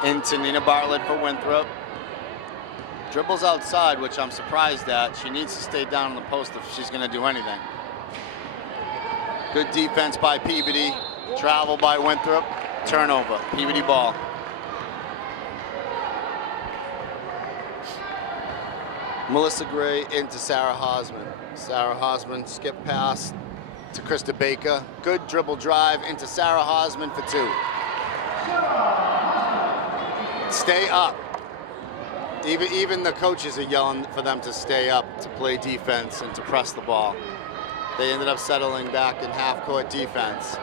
Into Nina Bartlett for Winthrop. Dribbles outside, which I'm surprised at. She needs to stay down on the post if she's going to do anything. Good defense by Peabody. Travel by Winthrop. Turnover. Peabody ball. Melissa Gray into Sarah Hosman. Sarah Hosman skip pass to Krista Baker. Good dribble drive into Sarah Hosman for 2. Stay up. Even the coaches are yelling for them to stay up, to play defense and to press the ball. They ended up settling back in half-court defense.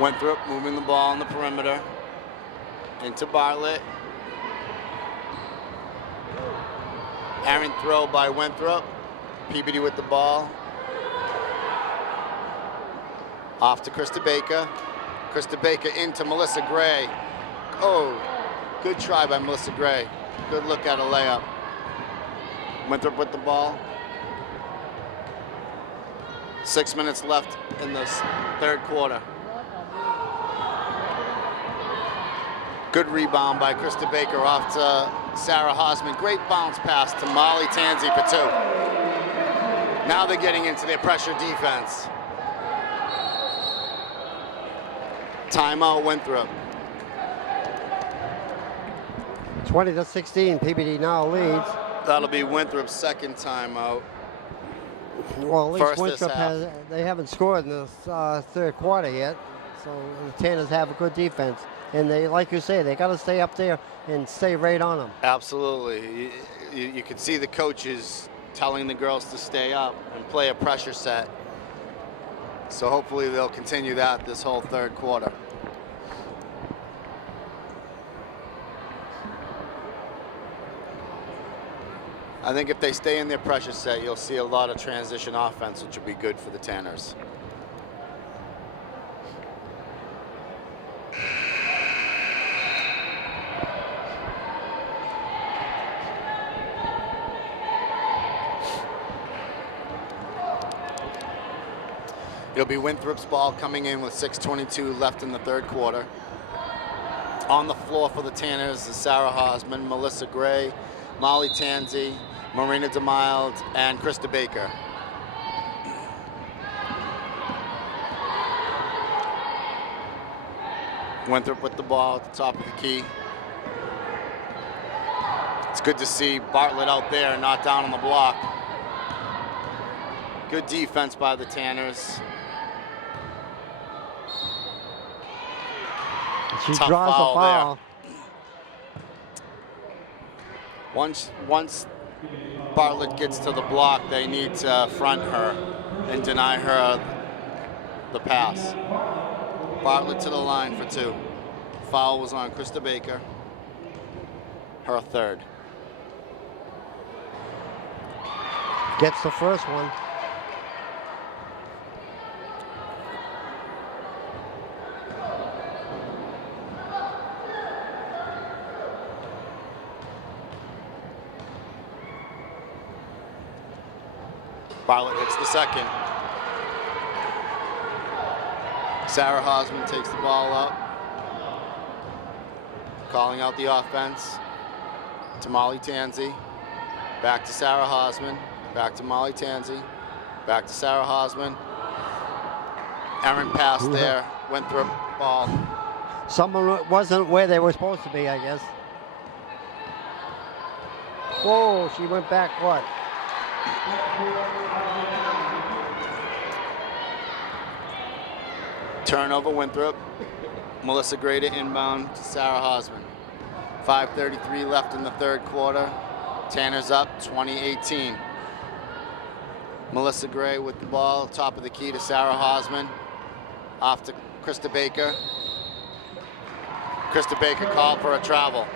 Winthrop moving the ball on the perimeter. Into Bartlett. Errant throw by Winthrop. Peabody with the ball. Off to Krista Baker. Krista Baker into Melissa Gray. Oh, good try by Melissa Gray. Good look at a layup. Winthrop with the ball. 6 minutes left in the third quarter. Good rebound by Krista Baker off to Sarah Hosman. Great bounce pass to Molly Tansey for 2. Now they're getting into their pressure defense. Timeout Winthrop. 20-16, PBD now leads. That'll be Winthrop's second timeout. Well, at least First this Winthrop half. they haven't scored in this third quarter yet. So the Tanners have a good defense. And they, like you say, they got to stay up there and stay right on them. Absolutely. You could see the coaches telling the girls to stay up and play a pressure set. So hopefully they'll continue that this whole third quarter. I think if they stay in their pressure set, you'll see a lot of transition offense, which will be good for the Tanners. It'll be Winthrop's ball coming in with 6:22 left in the third quarter. On the floor for the Tanners is Sarah Hosman, Melissa Gray, Molly Tansey, Marina DeMild, and Krista Baker. Winthrop with the ball at the top of the key. It's good to see Bartlett out there and not down on the block. Good defense by the Tanners. She Tough draws foul a foul. Once Bartlett gets to the block, they need to front her and deny her the pass. Bartlett to the line for 2. Foul was on Krista Baker, her third. Gets the first one. Bartlett hits the second. Sarah Hosman takes the ball up. Calling out the offense to Molly Tansey. Back to Sarah Hosman. Back to Molly Tansey. Back to Sarah Hosman. Errant pass there. Winthrop ball. Someone wasn't where they were supposed to be, I guess. Whoa, she went back what? Turnover Winthrop. Melissa Gray to inbound to Sarah Hosman. 5:33 left in the third quarter. Tanners up 20-18. Melissa Gray with the ball, top of the key to Sarah Hosman. Off to Krista Baker. Krista Baker called for a travel.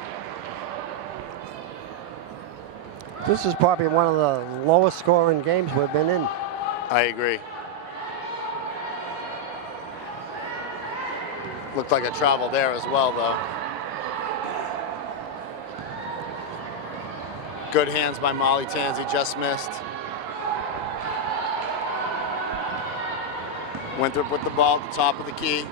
This is probably one of the lowest scoring games we've been in. I agree. Looked like a travel there as well, though. Good hands by Molly Tansey, just missed. Winthrop with the ball at the top of the key.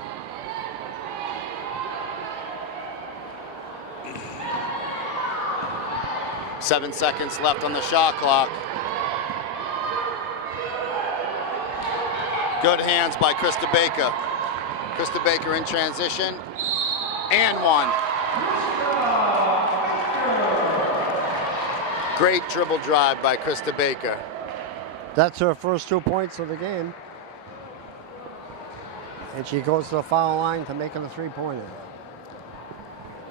Seven seconds left on the shot clock. Good hands by Krista Baker. Krista Baker in transition, and one. Great dribble drive by Krista Baker. That's her first 2 points of the game. And she goes to the foul line to make it a 3-pointer.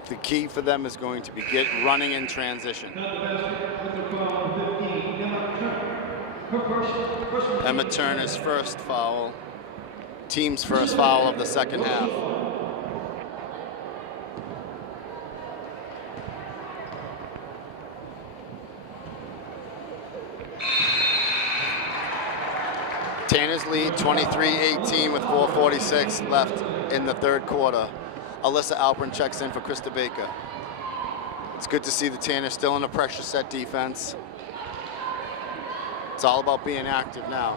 The key for them is going to be running in transition. Emma Turner's first foul, team's first foul of the second half. Tanners lead 23-18 with 4:46 left in the third quarter. Alyssa Alperin checks in for Krista Baker. It's good to see the Tanners still in a pressure set defense. It's all about being active now.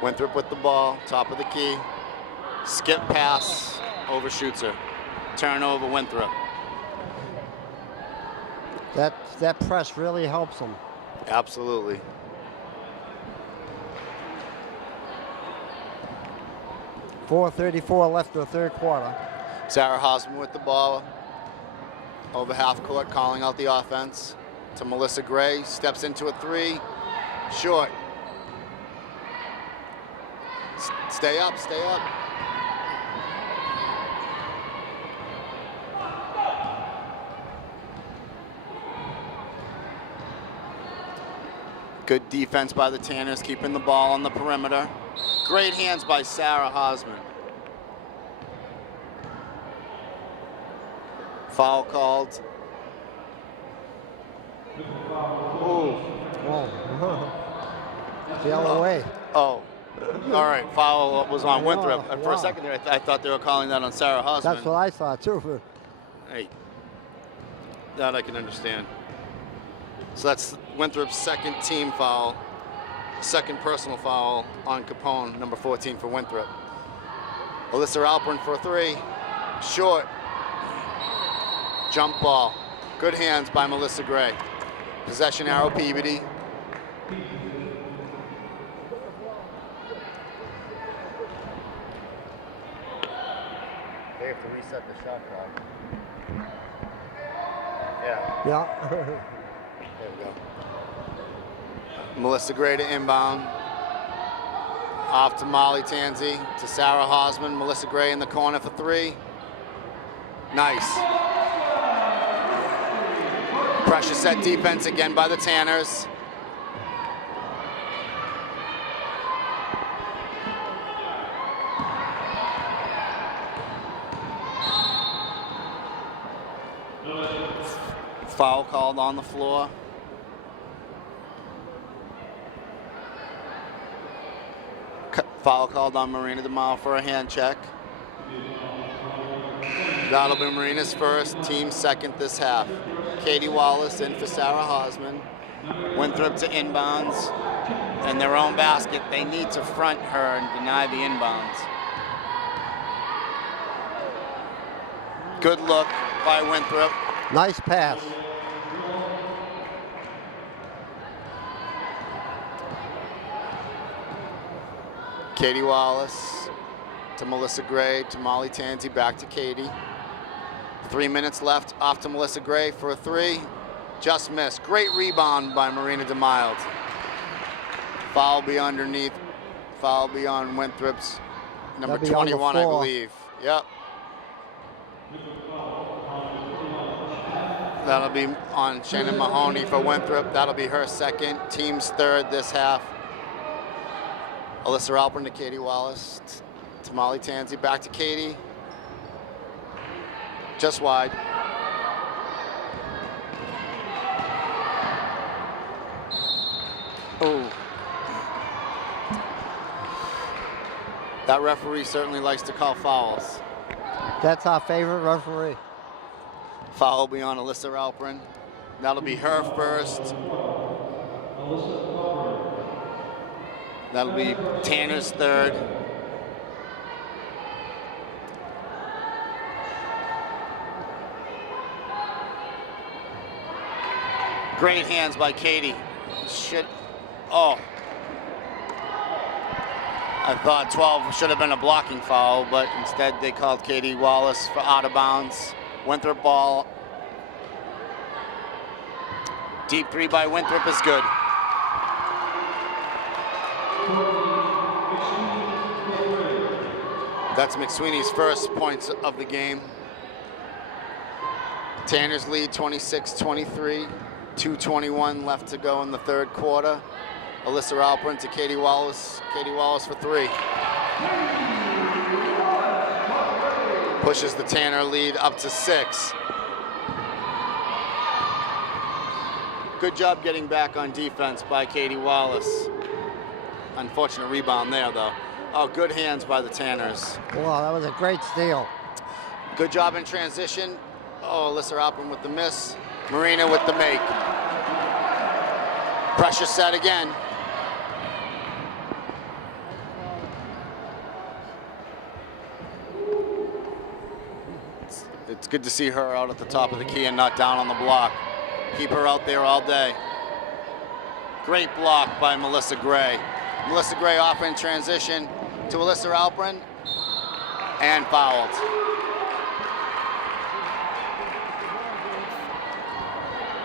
Winthrop with the ball, top of the key. Skip pass, overshoots her. Turnover, Winthrop. That press really helps them. Absolutely. .434 left in the third quarter. Sarah Hosman with the ball. Over half court, calling out the offense. To Melissa Gray, steps into a three. Short. Stay up, stay up. Good defense by the Tanners, keeping the ball on the perimeter. Great hands by Sarah Hosman. Foul called. Ooh. Oh. The other way. Oh. All right, foul was on Winthrop. For a second there, I thought they were calling that on Sarah Hosman. That's what I thought too. Hey, that I can understand. So that's Winthrop's second team foul, second personal foul on Capone, number 14 for Winthrop. Alyssa Alperin for a three, short. Jump ball. Good hands by Melissa Gray. Possession arrow, Peabody. They have to reset the shot clock. Yeah. There we go. Melissa Gray to inbound. Off to Molly Tanzi, to Sarah Hosman. Melissa Gray in the corner for three. Nice. Pressure set defense again by the Tanners. Foul called on the floor. Foul called on Marina DeMao for a hand check. That'll be Marina's first, team second this half. Katie Wallace in for Sarah Hosman. Winthrop to inbounds. In their own basket, they need to front her and deny the inbounds. Good look by Winthrop. Nice pass. Katie Wallace to Melissa Gray, to Molly Tanzi, back to Katie. 3 minutes left, off to Melissa Gray for a three. Just missed. Great rebound by Marina DeMild. Foul be underneath. Foul be on Winthrop's number 21, I believe. Yep. That'll be on Shannon Mahoney for Winthrop. That'll be her second. Team's third this half. Alyssa Alperin to Katie Wallace, to Molly Tanzi, back to Katie. Just wide. Ooh. That referee certainly likes to call fouls. That's our favorite referee. Foul will be on Alyssa Alperin. That'll be her first. That'll be Tanner's third. Great hands by Katie. Shit. Oh. I thought 12 should have been a blocking foul, but instead they called Katie Wallace for out of bounds. Winthrop ball. Deep three by Winthrop is good. That's McSweeney's first points of the game. Tanners lead 26-23. 2:21 left to go in the third quarter. Alyssa Alperin to Katie Wallace. Katie Wallace for three. Pushes the Tanner lead up to 6. Good job getting back on defense by Katie Wallace. Unfortunate rebound there, though. Oh, good hands by the Tanners. Wow, that was a great steal. Good job in transition. Oh, Alyssa Alpern with the miss. Marina with the make. Pressure set again. It's good to see her out at the top of the key and not down on the block. Keep her out there all day. Great block by Melissa Gray. Melissa Gray off in transition to Alyssa Alpern and fouled.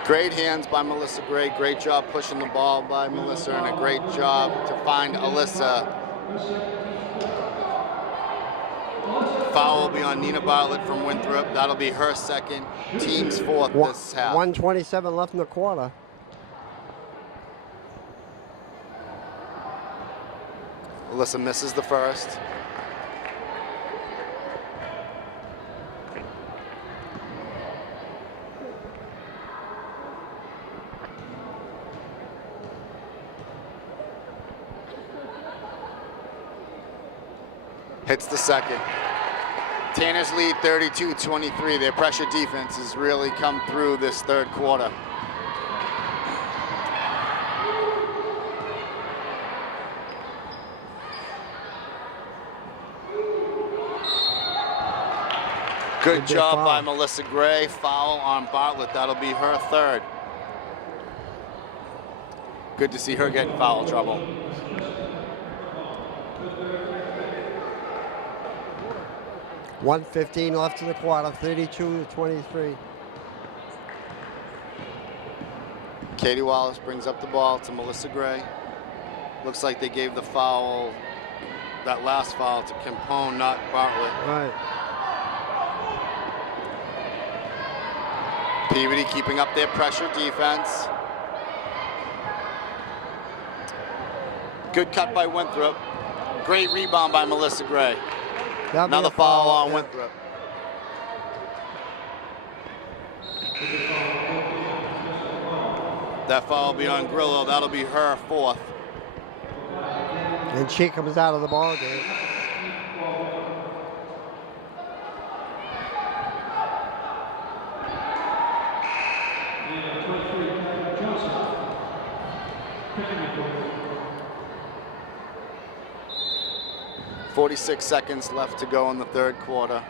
Great hands by Melissa Gray. Great job pushing the ball by Melissa, and a great job to find Alyssa. Foul will be on Nina Bartlett from Winthrop. That'll be her second, team's fourth this half. 1:27 left in the quarter. Alyssa misses the first. Hits the second. Tanners lead 32-23. Their pressure defense has really come through this third quarter. Good job by Melissa Gray. Foul on Bartlett. That'll be her third. Good to see her get in foul trouble. $1:15 left in the quarter, 32-23. Katie Wallace brings up the ball to Melissa Gray. Looks like they gave the foul, that last foul, to Campone, not Bartlett. Right. Peabody keeping up their pressure defense. Good cut by Winthrop. Great rebound by Melissa Gray. Another foul on Winthrop. That foul will be on Grillo. That'll be her fourth. And she comes out of the ball game. .46 seconds left to go in the third quarter.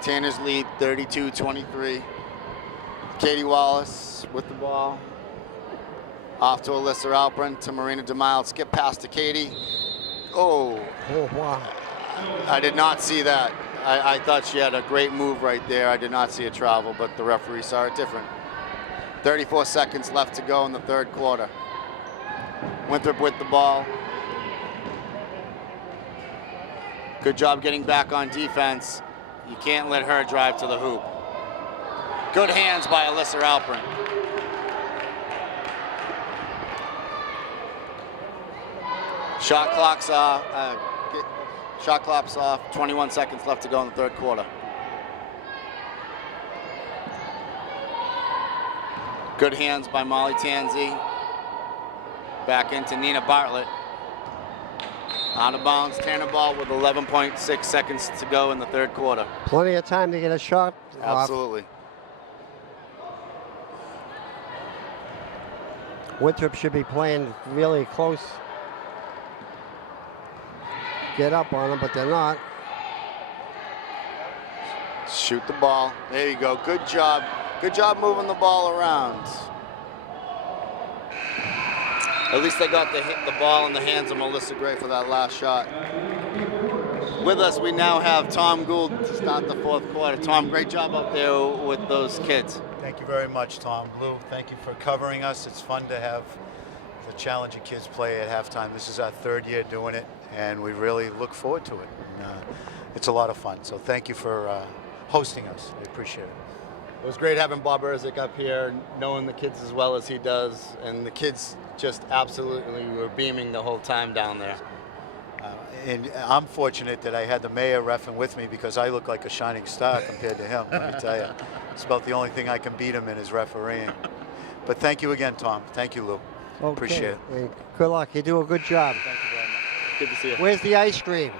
Tanners lead 32-23. Katie Wallace with the ball. Off to Alyssa Alpern, to Marina DeMille. Skip pass to Katie. Oh, wow. I did not see that. I thought she had a great move right there. I did not see a travel, but the referee saw it different. 34 seconds left to go in the third quarter. Winthrop with the ball. Good job getting back on defense. You can't let her drive to the hoop. Good hands by Alyssa Alpern. Shot clock's off. Shot clock's off. 21 seconds left to go in the third quarter. Good hands by Molly Tanzi. Back into Nina Bartlett. Out of bounds, Tanner ball with 11.6 seconds to go in the third quarter. Plenty of time to get a shot. Absolutely. Winthrop should be playing really close. Get up on them, but they're not. Shoot the ball. There you go. Good job. Good job moving the ball around. At least they got the ball in the hands of Melissa Gray for that last shot. With us, we now have Tom Gould to start the fourth quarter. Tom, great job up there with those kids. Thank you very much, Tom. Blue, thank you for covering us. It's fun to have the Challenger kids play at halftime. This is our third year doing it, and we really look forward to it. And, it's a lot of fun, so thank you for hosting us. I appreciate it. It was great having Bob Erzik up here, knowing the kids as well as he does, and the kids just absolutely were beaming the whole time down there. And I'm fortunate that I had the mayor reffing with me because I look like a shining star compared to him, let me tell you. It's about the only thing I can beat him in is refereeing. But thank you again, Tom. Thank you, Lou. Okay. Appreciate it. And good luck. You do a good job. Thank you very much. Good to see you. Where's the ice cream?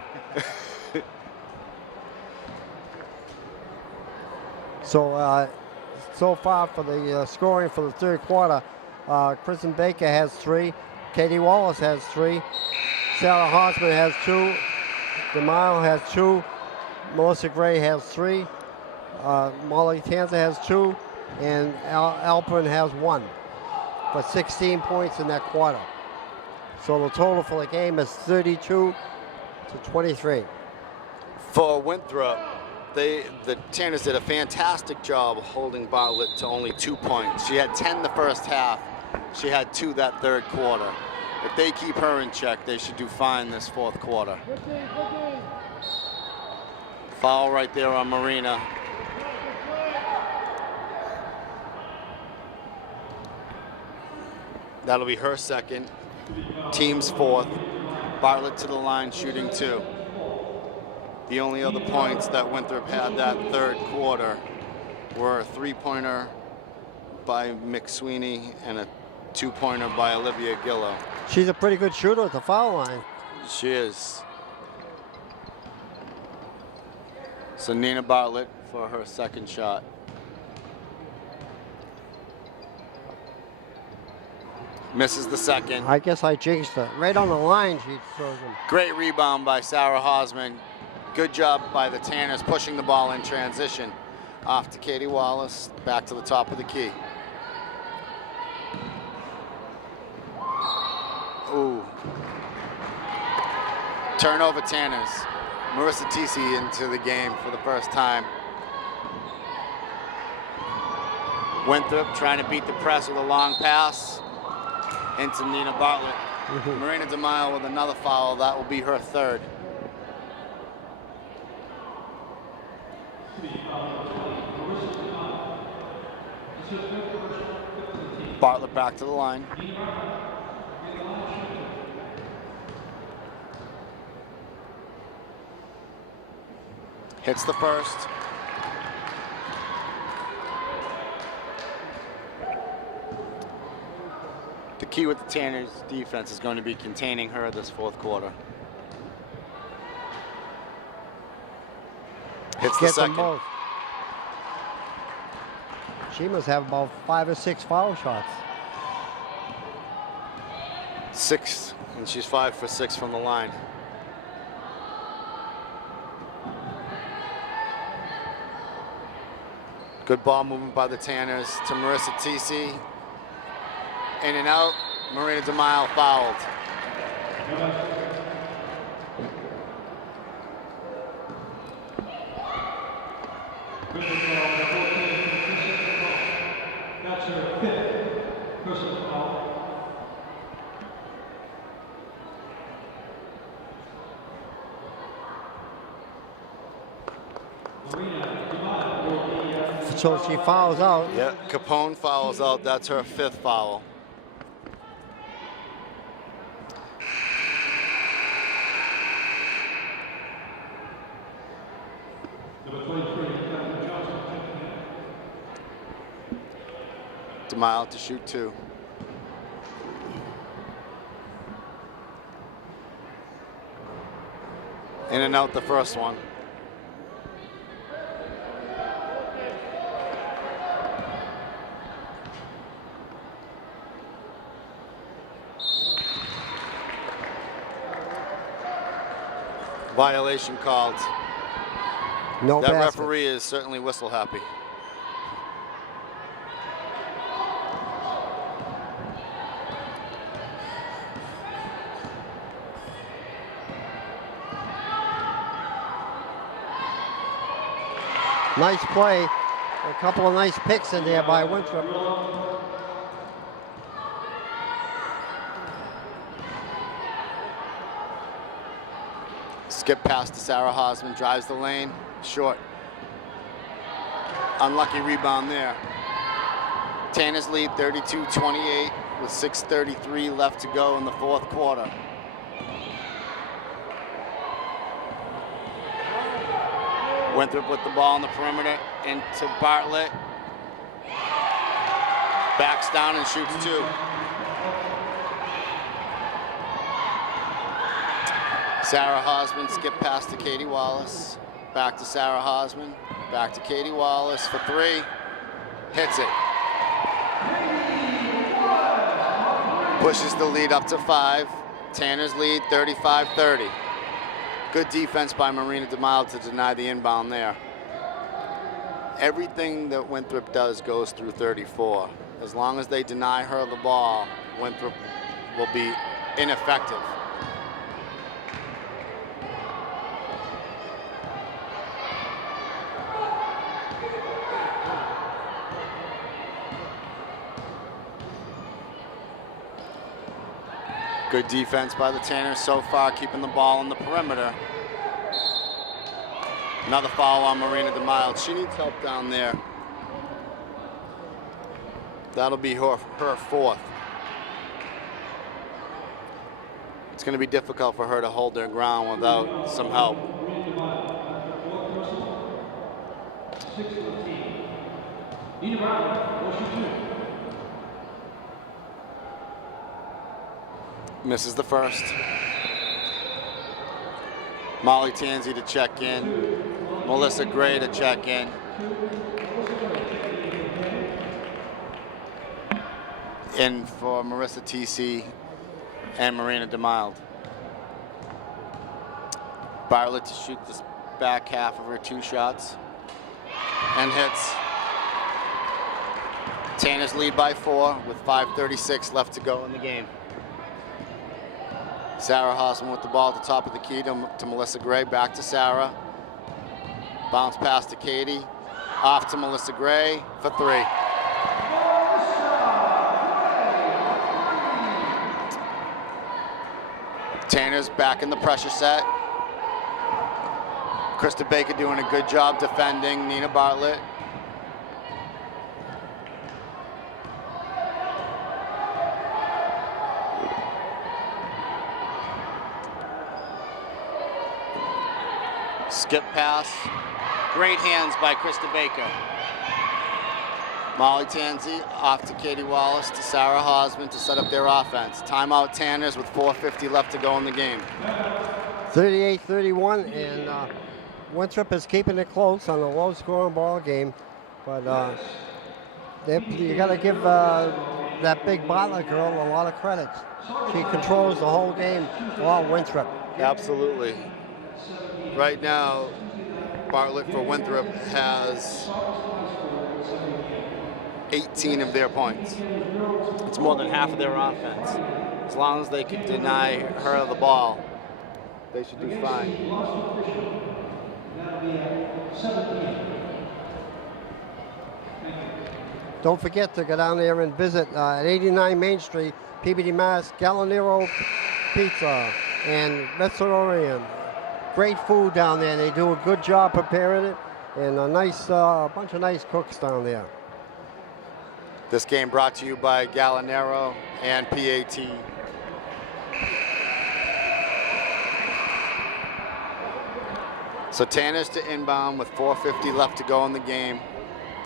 So far for the scoring for the third quarter, Kristen Baker has 3, Katie Wallace has 3, Sarah Hosman has 2, DeMille has 2, Melissa Gray has 3, Molly Tanza has 2, and Alpern has 1 for 16 points in that quarter. So the total for the game is 32 to 23. For Winthrop, the Tanners did a fantastic job holding Bartlett to only 2 points. She had 10 the first half. She had 2 that third quarter. If they keep her in check, they should do fine this fourth quarter. Foul right there on Marina. That'll be her second. Team's fourth. Bartlett to the line, shooting 2. The only other points that Winthrop had that third quarter were a 3-pointer by McSweeney and a 2-pointer by Olivia Gillow. She's a pretty good shooter at the foul line. She is. So Nina Bartlett for her second shot. Misses the second. I guess I jinxed her. Right on the line, she throws them. Great rebound by Sarah Hosman. Good job by the Tanners pushing the ball in transition. Off to Katie Wallace, back to the top of the key. Ooh. Turnover Tanners. Marissa Tisi into the game for the first time. Winthrop trying to beat the press with a long pass into Nina Bartlett. Marina DeMille with another foul. That will be her third. Bartlett back to the line. Hits the first. The key with the Tanners defense is going to be containing her this fourth quarter. Hits the Get them second. both. She must have about 5 or 6 foul shots. 6, and she's 5 for 6 from the line. Good ball movement by the Tanners to Marissa Tisi. In and out. Marina DeMille fouled. That's her 5th personal foul. So she fouls out. Yeah, Capone fouls out. That's her 5th foul. DeMille to shoot 2. In and out the first one. Violation called. No That basket. referee is certainly whistle happy. Nice play. A couple of nice picks in there by Winthrop. Skip pass to Sarah Hosman, drives the lane, short. Unlucky rebound there. Tanners lead 32-28 with 6:33 left to go in the fourth quarter. Winthrop with the ball on the perimeter into Bartlett. Backs down and shoots 2. Sarah Hosman skip pass to Katie Wallace. Back to Sarah Hosman. Back to Katie Wallace for 3. Hits it. Pushes the lead up to 5. Tanner's lead 35-30. Good defense by Marina DeMille to deny the inbound there. Everything that Winthrop does goes through 34. As long as they deny her the ball, Winthrop will be ineffective. Good defense by the Tanners so far, keeping the ball on the perimeter. Another foul on Marina DeMille. She needs help down there. That'll be her 4th. It's going to be difficult for her to hold their ground without some help. Misses the first. Molly Tansey to check in. Melissa Gray to check in. In for Marissa TC and Marina DeMille. Bartlett to shoot this back half of her 2 shots. And hits. Tanners lead by 4 with 5:36 left to go in the game. Sarah Hosman with the ball at the top of the key to Melissa Gray. Back to Sarah. Bounce pass to Katie. Off to Melissa Gray for 3. Tanner's back in the pressure set. Krista Baker doing a good job defending Nina Bartlett. Skip pass. Great hands by Krista Baker. Molly Tansey off to Katie Wallace to Sarah Hosman to set up their offense. Timeout Tanners with 4:50 left to go in the game. 38-31, and Winthrop is keeping it close on a low-scoring ball game, but you got to give that big Bartlett girl a lot of credit. She controls the whole game while Winthrop. Absolutely. Right now, Bartlett for Winthrop has 18 of their points. It's more than half of their offense. As long as they can deny her the ball, they should do fine. Don't forget to go down there and visit at 89 Main Street, PBD Mass, Gallinero Pizza and Restaurant. Great food down there. They do a good job preparing it, and a nice bunch of nice cooks down there. This game brought to you by Gallinero and PAT. So Tanners to inbound with 4:50 left to go in the game.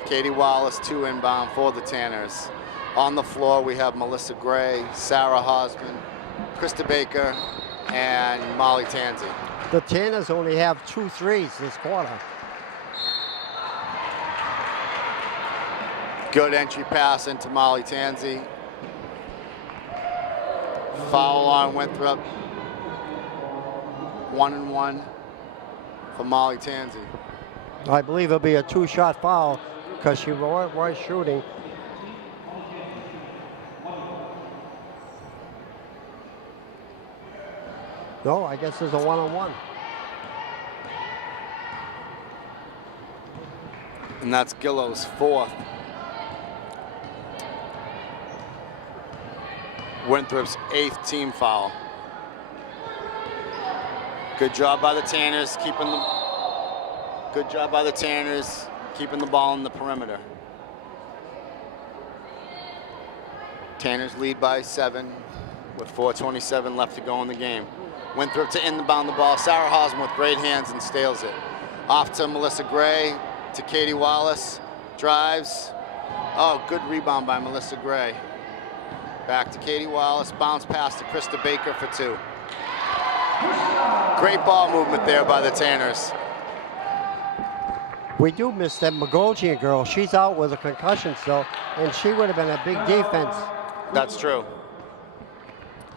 Katie Wallace to inbound for the Tanners. On the floor we have Melissa Gray, Sarah Hosman, Krista Baker, and Molly Tansey. The Tanners only have 2 threes this quarter. Good entry pass into Molly Tansey. Foul on Winthrop. 1-1 for Molly Tansey. I believe it'll be a 2-shot foul because she was shooting. No, I guess there's a 1-on-1. And that's Gillow's 4th. Winthrop's 8th team foul. Good job by the Tanners keeping the ball in the perimeter. Tanners lead by 7 with 4:27 left to go in the game. Winthrop to inbound the ball. Sarah Hosman with great hands and steals it. Off to Melissa Gray, to Katie Wallace. Drives. Oh, good rebound by Melissa Gray. Back to Katie Wallace. Bounce pass to Krista Baker for 2. Great ball movement there by the Tanners. We do miss that Magogian girl. She's out with a concussion still, and she would have been a big defense That's true.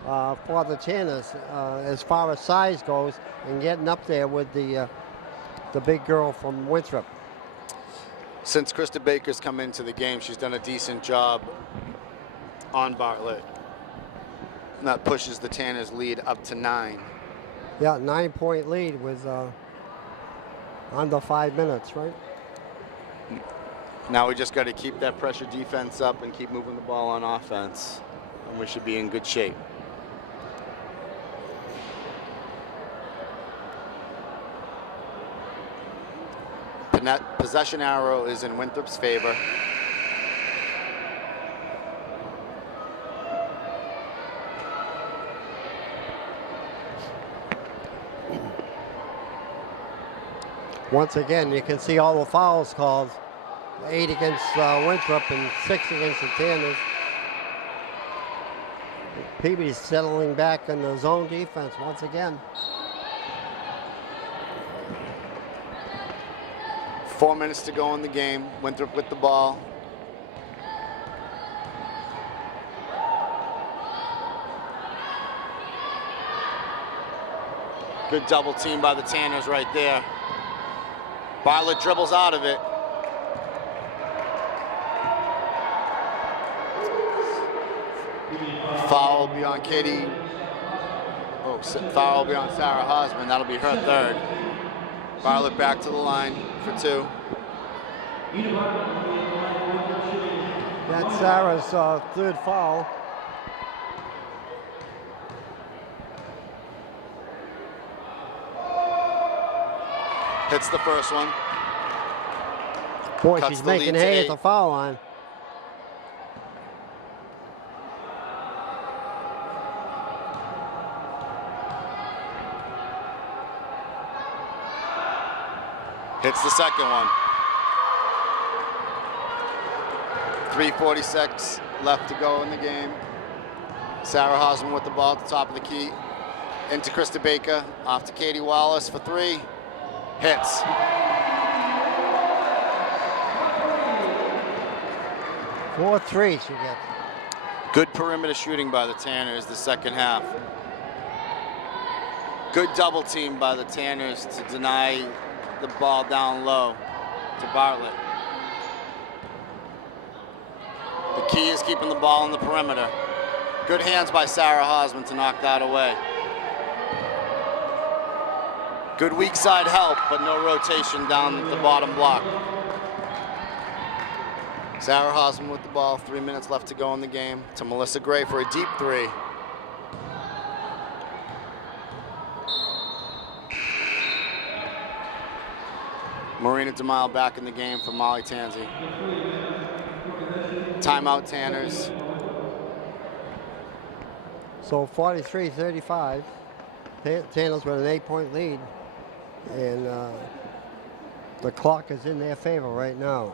for the Tanners as far as size goes and getting up there with the big girl from Winthrop. Since Krista Baker's come into the game, she's done a decent job on Bartlett. And that pushes the Tanners' lead up to 9. Yeah, 9-point lead with under 5 minutes, right? Now we just got to keep that pressure defense up and keep moving the ball on offense, and we should be in good shape. Possession arrow is in Winthrop's favor. Once again, you can see all the fouls called. 8 against Winthrop and 6 against the Tanners. Peabody's settling back in the zone defense once again. 4 minutes to go in the game. Winthrop with the ball. Good double team by the Tanners right there. Bartlett dribbles out of it. Foul will be on Katie. Oh, foul will be on Sarah Hosman. That'll be her third. Bartlett back to the line for 2. That's Sarah's third foul. Hits the first one. Boy, Cuts she's the lead making to hay 8. at the foul line. Hits the second one. 3:46 left to go in the game. Sarah Hosman with the ball at the top of the key. Into Krista Baker. Off to Katie Wallace for 3. Hits. Four threes she gets. Good perimeter shooting by the Tanners the second half. Good double team by the Tanners to deny the ball down low to Bartlett. The key is keeping the ball in the perimeter. Good hands by Sarah Hosman to knock that away. Good weak side help, but no rotation down the bottom block. Sarah Hosman with the ball, 3 minutes left to go in the game. To Melissa Gray for a deep 3. Marina DeMille back in the game for Molly Tanzi. Timeout Tanners. So 43-35. Tanners with an 8-point lead. And the clock is in their favor right now.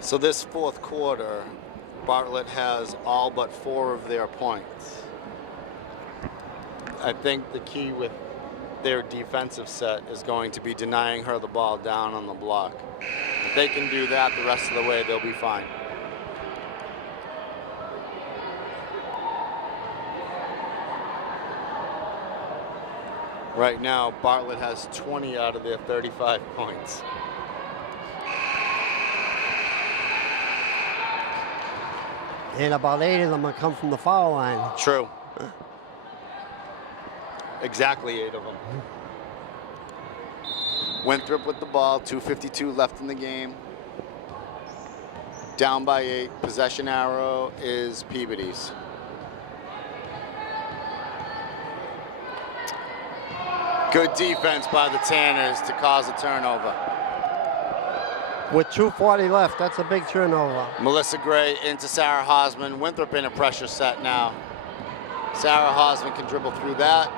So this fourth quarter, Bartlett has all but 4 of their points. I think the key with their defensive set is going to be denying her the ball down on the block. If they can do that the rest of the way, they'll be fine. Right now, Bartlett has 20 out of their 35 points. And about 8 of them will come from the foul line. True. Exactly 8 of them. Winthrop with the ball, 2:52 left in the game. Down by 8. Possession arrow is Peabody's. Good defense by the Tanners to cause a turnover. With 2:40 left, that's a big turnover. Melissa Gray into Sarah Hosman. Winthrop in a pressure set now. Sarah Hosman can dribble through that.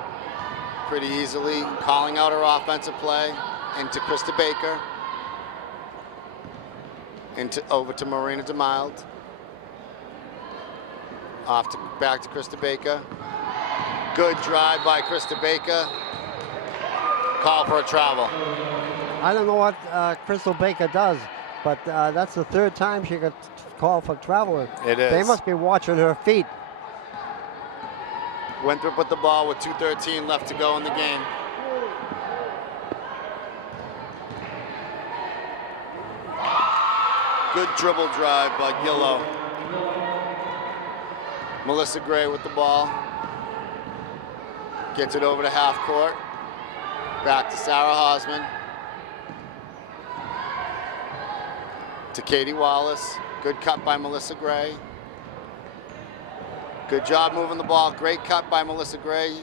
pretty easily, calling out her offensive play into Krista Baker, over to Marina DeMild, back to Krista Baker. Good drive by Krista Baker. Call for a travel. I don't know what Crystal Baker does, but that's the third time she got called for travel. It is. They must be watching her feet. Winthrop with the ball with 2:13 left to go in the game. Good dribble drive by Gillow. Melissa Gray with the ball. Gets it over to half court. Back to Sarah Hosman. To Katie Wallace. Good cut by Melissa Gray. Good job moving the ball. Great cut by Melissa Gray.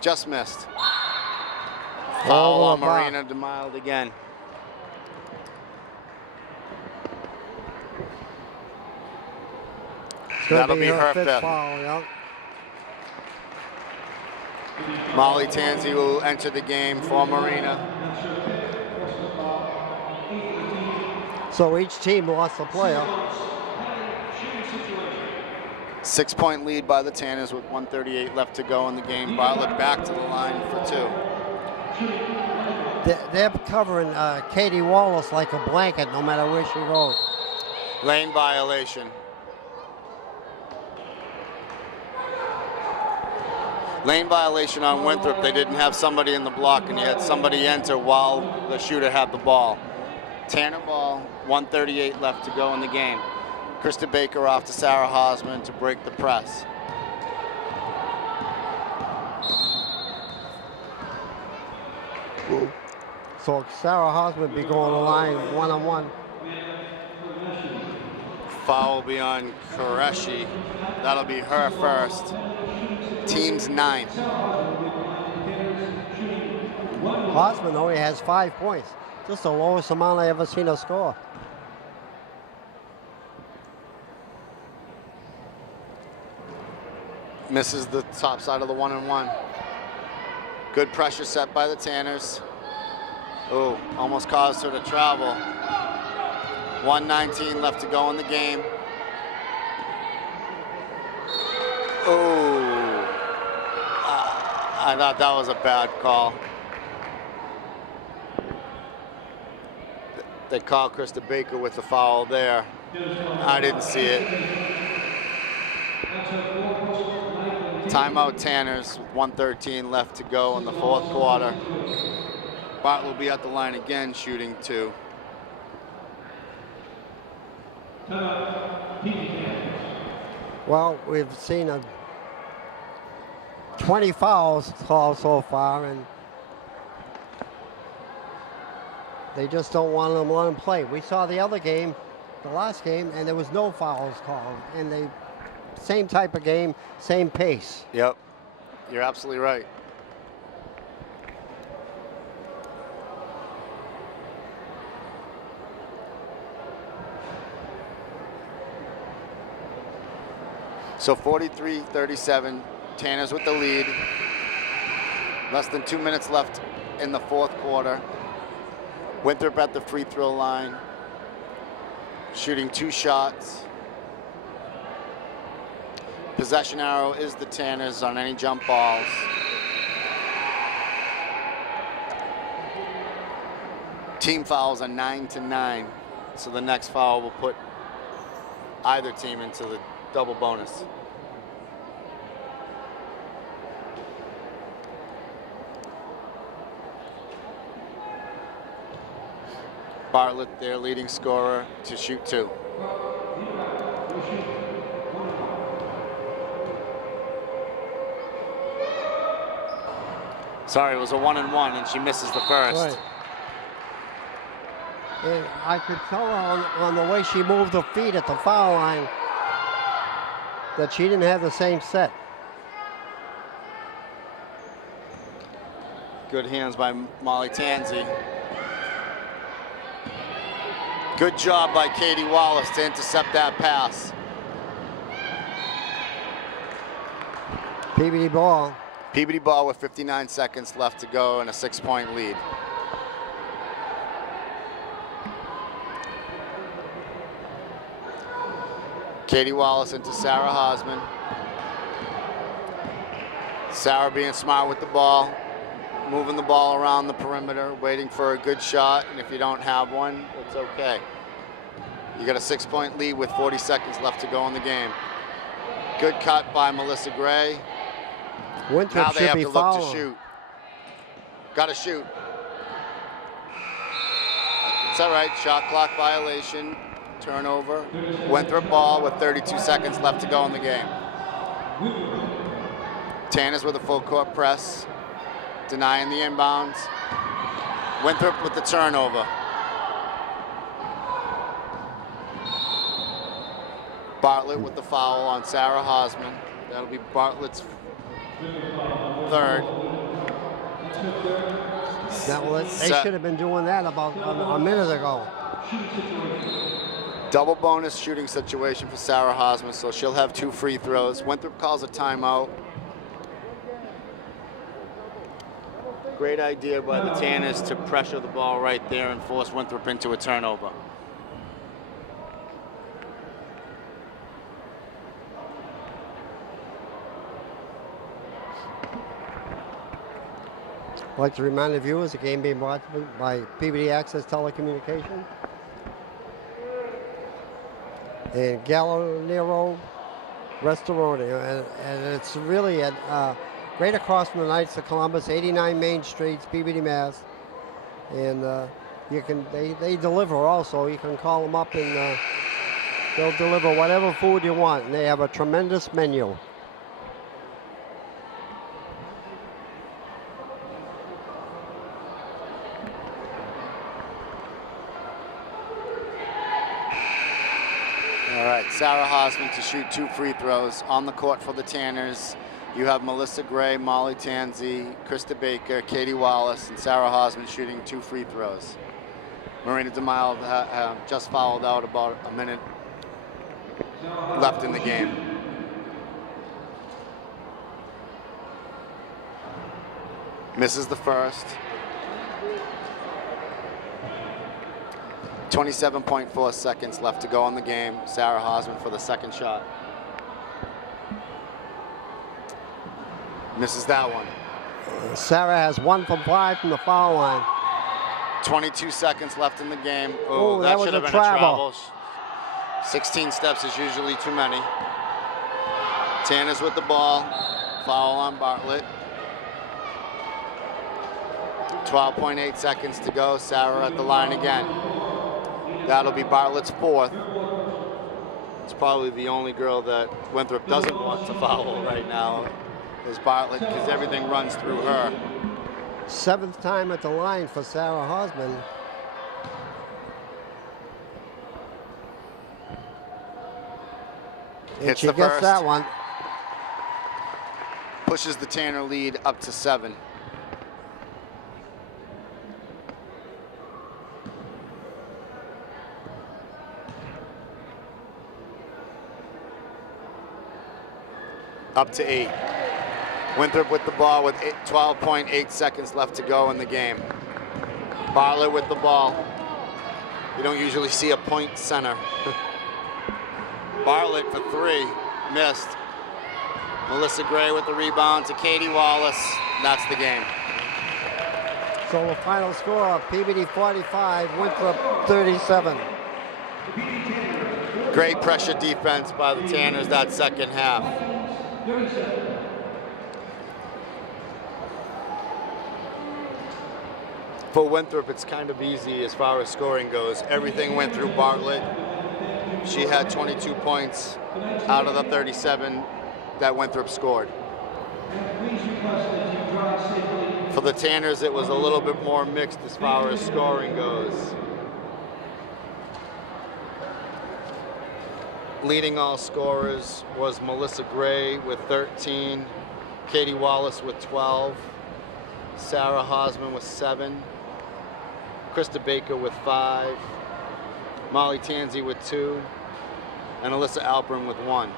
Just missed. Foul on Marina DeMild again. That'll be her fifth. Foul, yeah. Molly Tansey will enter the game for Marina. So each team lost a player. 6-point lead by the Tanners with 1:38 left to go in the game. Bartlett back to the line for 2. They're covering Katie Wallace like a blanket no matter where she goes. Lane violation. Lane violation on Winthrop. They didn't have somebody in the block, and you had somebody enter while the shooter had the ball. Tanner ball, 1:38 left to go in the game. Krista Baker off to Sarah Hosman to break the press. So Sarah Hosman be going to the line one-on-one. Foul will be on Qureshi. That'll be her first. Team's 9th. Hosman only has 5 points. Just the lowest amount I ever seen her score. Misses the top side of the 1-on-1. Good pressure set by the Tanners. Oh, almost caused her to travel. 1:19 left to go in the game. Oh, I thought that was a bad call. They called Krista Baker with the foul there. I didn't see it. Timeout Tanners with 1:13 left to go in the 4th quarter. Bartlett will be at the line again, shooting 2. Well, we've seen 20 fouls called so far, and they just don't want them to let them play. We saw the other game, the last game, and there was no fouls called. And they, same type of game, same pace. Yep, you're absolutely right. So 43-37, Tanners with the lead. Less than 2 minutes left in the 4th quarter. Winthrop at the free throw line, shooting 2 shots. Possession arrow is the Tanners on any jump balls. Team fouls are 9-9, so the next foul will put either team into the double bonus. Bartlett, their leading scorer, to shoot 2. Sorry, it was a 1-and-1, and she misses the first. Right. And I could tell on the way she moved her feet at the foul line that she didn't have the same set. Good hands by Molly Tansey. Good job by Katie Wallace to intercept that pass. Peabody ball. Peabody ball with 59 seconds left to go and a 6-point lead. Katie Wallace into Sarah Hosman. Sarah being smart with the ball, moving the ball around the perimeter, waiting for a good shot, and if you don't have one, it's okay. You got a 6-point lead with 40 seconds left to go in the game. Good cut by Melissa Gray. Winthrop Now they should have be to look fouled. to shoot. Got to shoot. It's all right, shot clock violation, turnover. Winthrop ball with 32 seconds left to go in the game. Tanners with a full court press, denying the inbounds. Winthrop with the turnover. Bartlett with the foul on Sarah Hosman. That'll be Bartlett's third. They should have been doing that about a minute ago. Double bonus shooting situation for Sarah Hosman, so she'll have 2 free throws. Winthrop calls a timeout. Great idea by the Tanners to pressure the ball right there and force Winthrop into a turnover. I'd like to remind the viewers the game being brought to you by PVMHS Telecommunication and Gallinero Restaurant, and it's really at right across from the Knights of Columbus, 89 Main Street, Peabody, Mass. And they deliver also. You can call them up and they'll deliver whatever food you want, and they have a tremendous menu. All right, Sarah Hosman to shoot 2 free throws. On the court for the Tanners, you have Melissa Gray, Molly Tanzi, Krista Baker, Katie Wallace, and Sarah Hosman shooting 2 free throws. Marina DeMille just fouled out about a minute left in the game. Misses the first. 27.4 seconds left to go in the game. Sarah Hosman for the second shot. Misses that one. Sarah has 1 from 5 from the foul line. 22 seconds left in the game. Oh, that was should have a been travel. a travel. 16 steps is usually too many. Tanners with the ball. Foul on Bartlett. 12.8 seconds to go. Sarah at the line again. That'll be Bartlett's 4th. It's probably the only girl that Winthrop doesn't want to foul right now is Bartlett, because everything runs through her. 7th time at the line for Sarah Hosman. And Hits she the gets first. that one. Pushes the Tanner lead up to 7. Up to 8. Winthrop with the ball with 12.8 seconds left to go in the game. Bartlett with the ball. You don't usually see a point center. Bartlett for 3, missed. Melissa Gray with the rebound to Katie Wallace. And that's the game. So the final score, Peabody 45, Winthrop 37. Great pressure defense by the Tanners that second half. For Winthrop, it's kind of easy as far as scoring goes. Everything went through Bartlett. She had 22 points out of the 37 that Winthrop scored. For the Tanners, it was a little bit more mixed as far as scoring goes. Leading all scorers was Melissa Gray with 13, Katie Wallace with 12, Sarah Hosman with 7, Krista Baker with 5, Molly Tanzi with 2, and Alyssa Alperin with 1.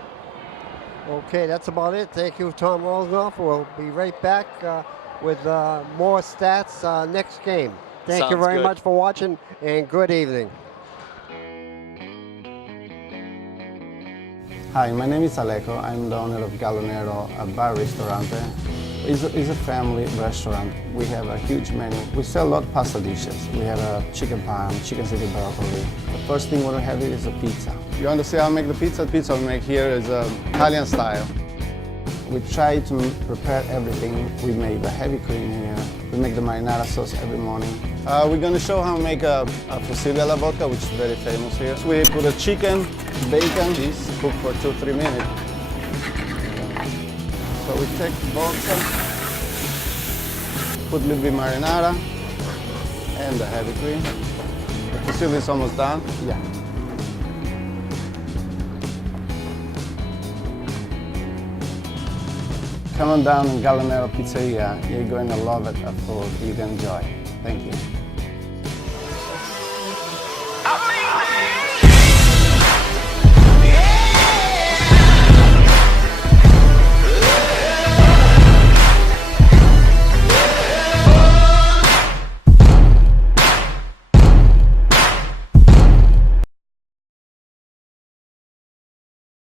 Okay, that's about it. Thank you, Tom Rosenoff. We'll be right back with more stats next game. Thank you Sounds very good. much for watching, and good evening. Hi, my name is Aleko. I'm the owner of Galonero, a bar restaurante. It's a family restaurant. We have a huge menu. We sell a lot of pasta dishes. We have a chicken parm, chicken city broccoli. The first thing we're gonna have is a pizza. You want to see how I make the pizza? The pizza we make here is Italian style. We try to prepare everything. We make the heavy cream here. We make the marinara sauce every morning. We're going to show how to make a fusilli alla vodka, which is very famous here. So we put a chicken, bacon, cheese, cook for 2-3 minutes. So we take vodka, put a little bit marinara, and the heavy cream. The fusilli is almost done. Yeah. Come on down in Galonero Pizzeria. You're going to love it, a food you can enjoy. Thank you.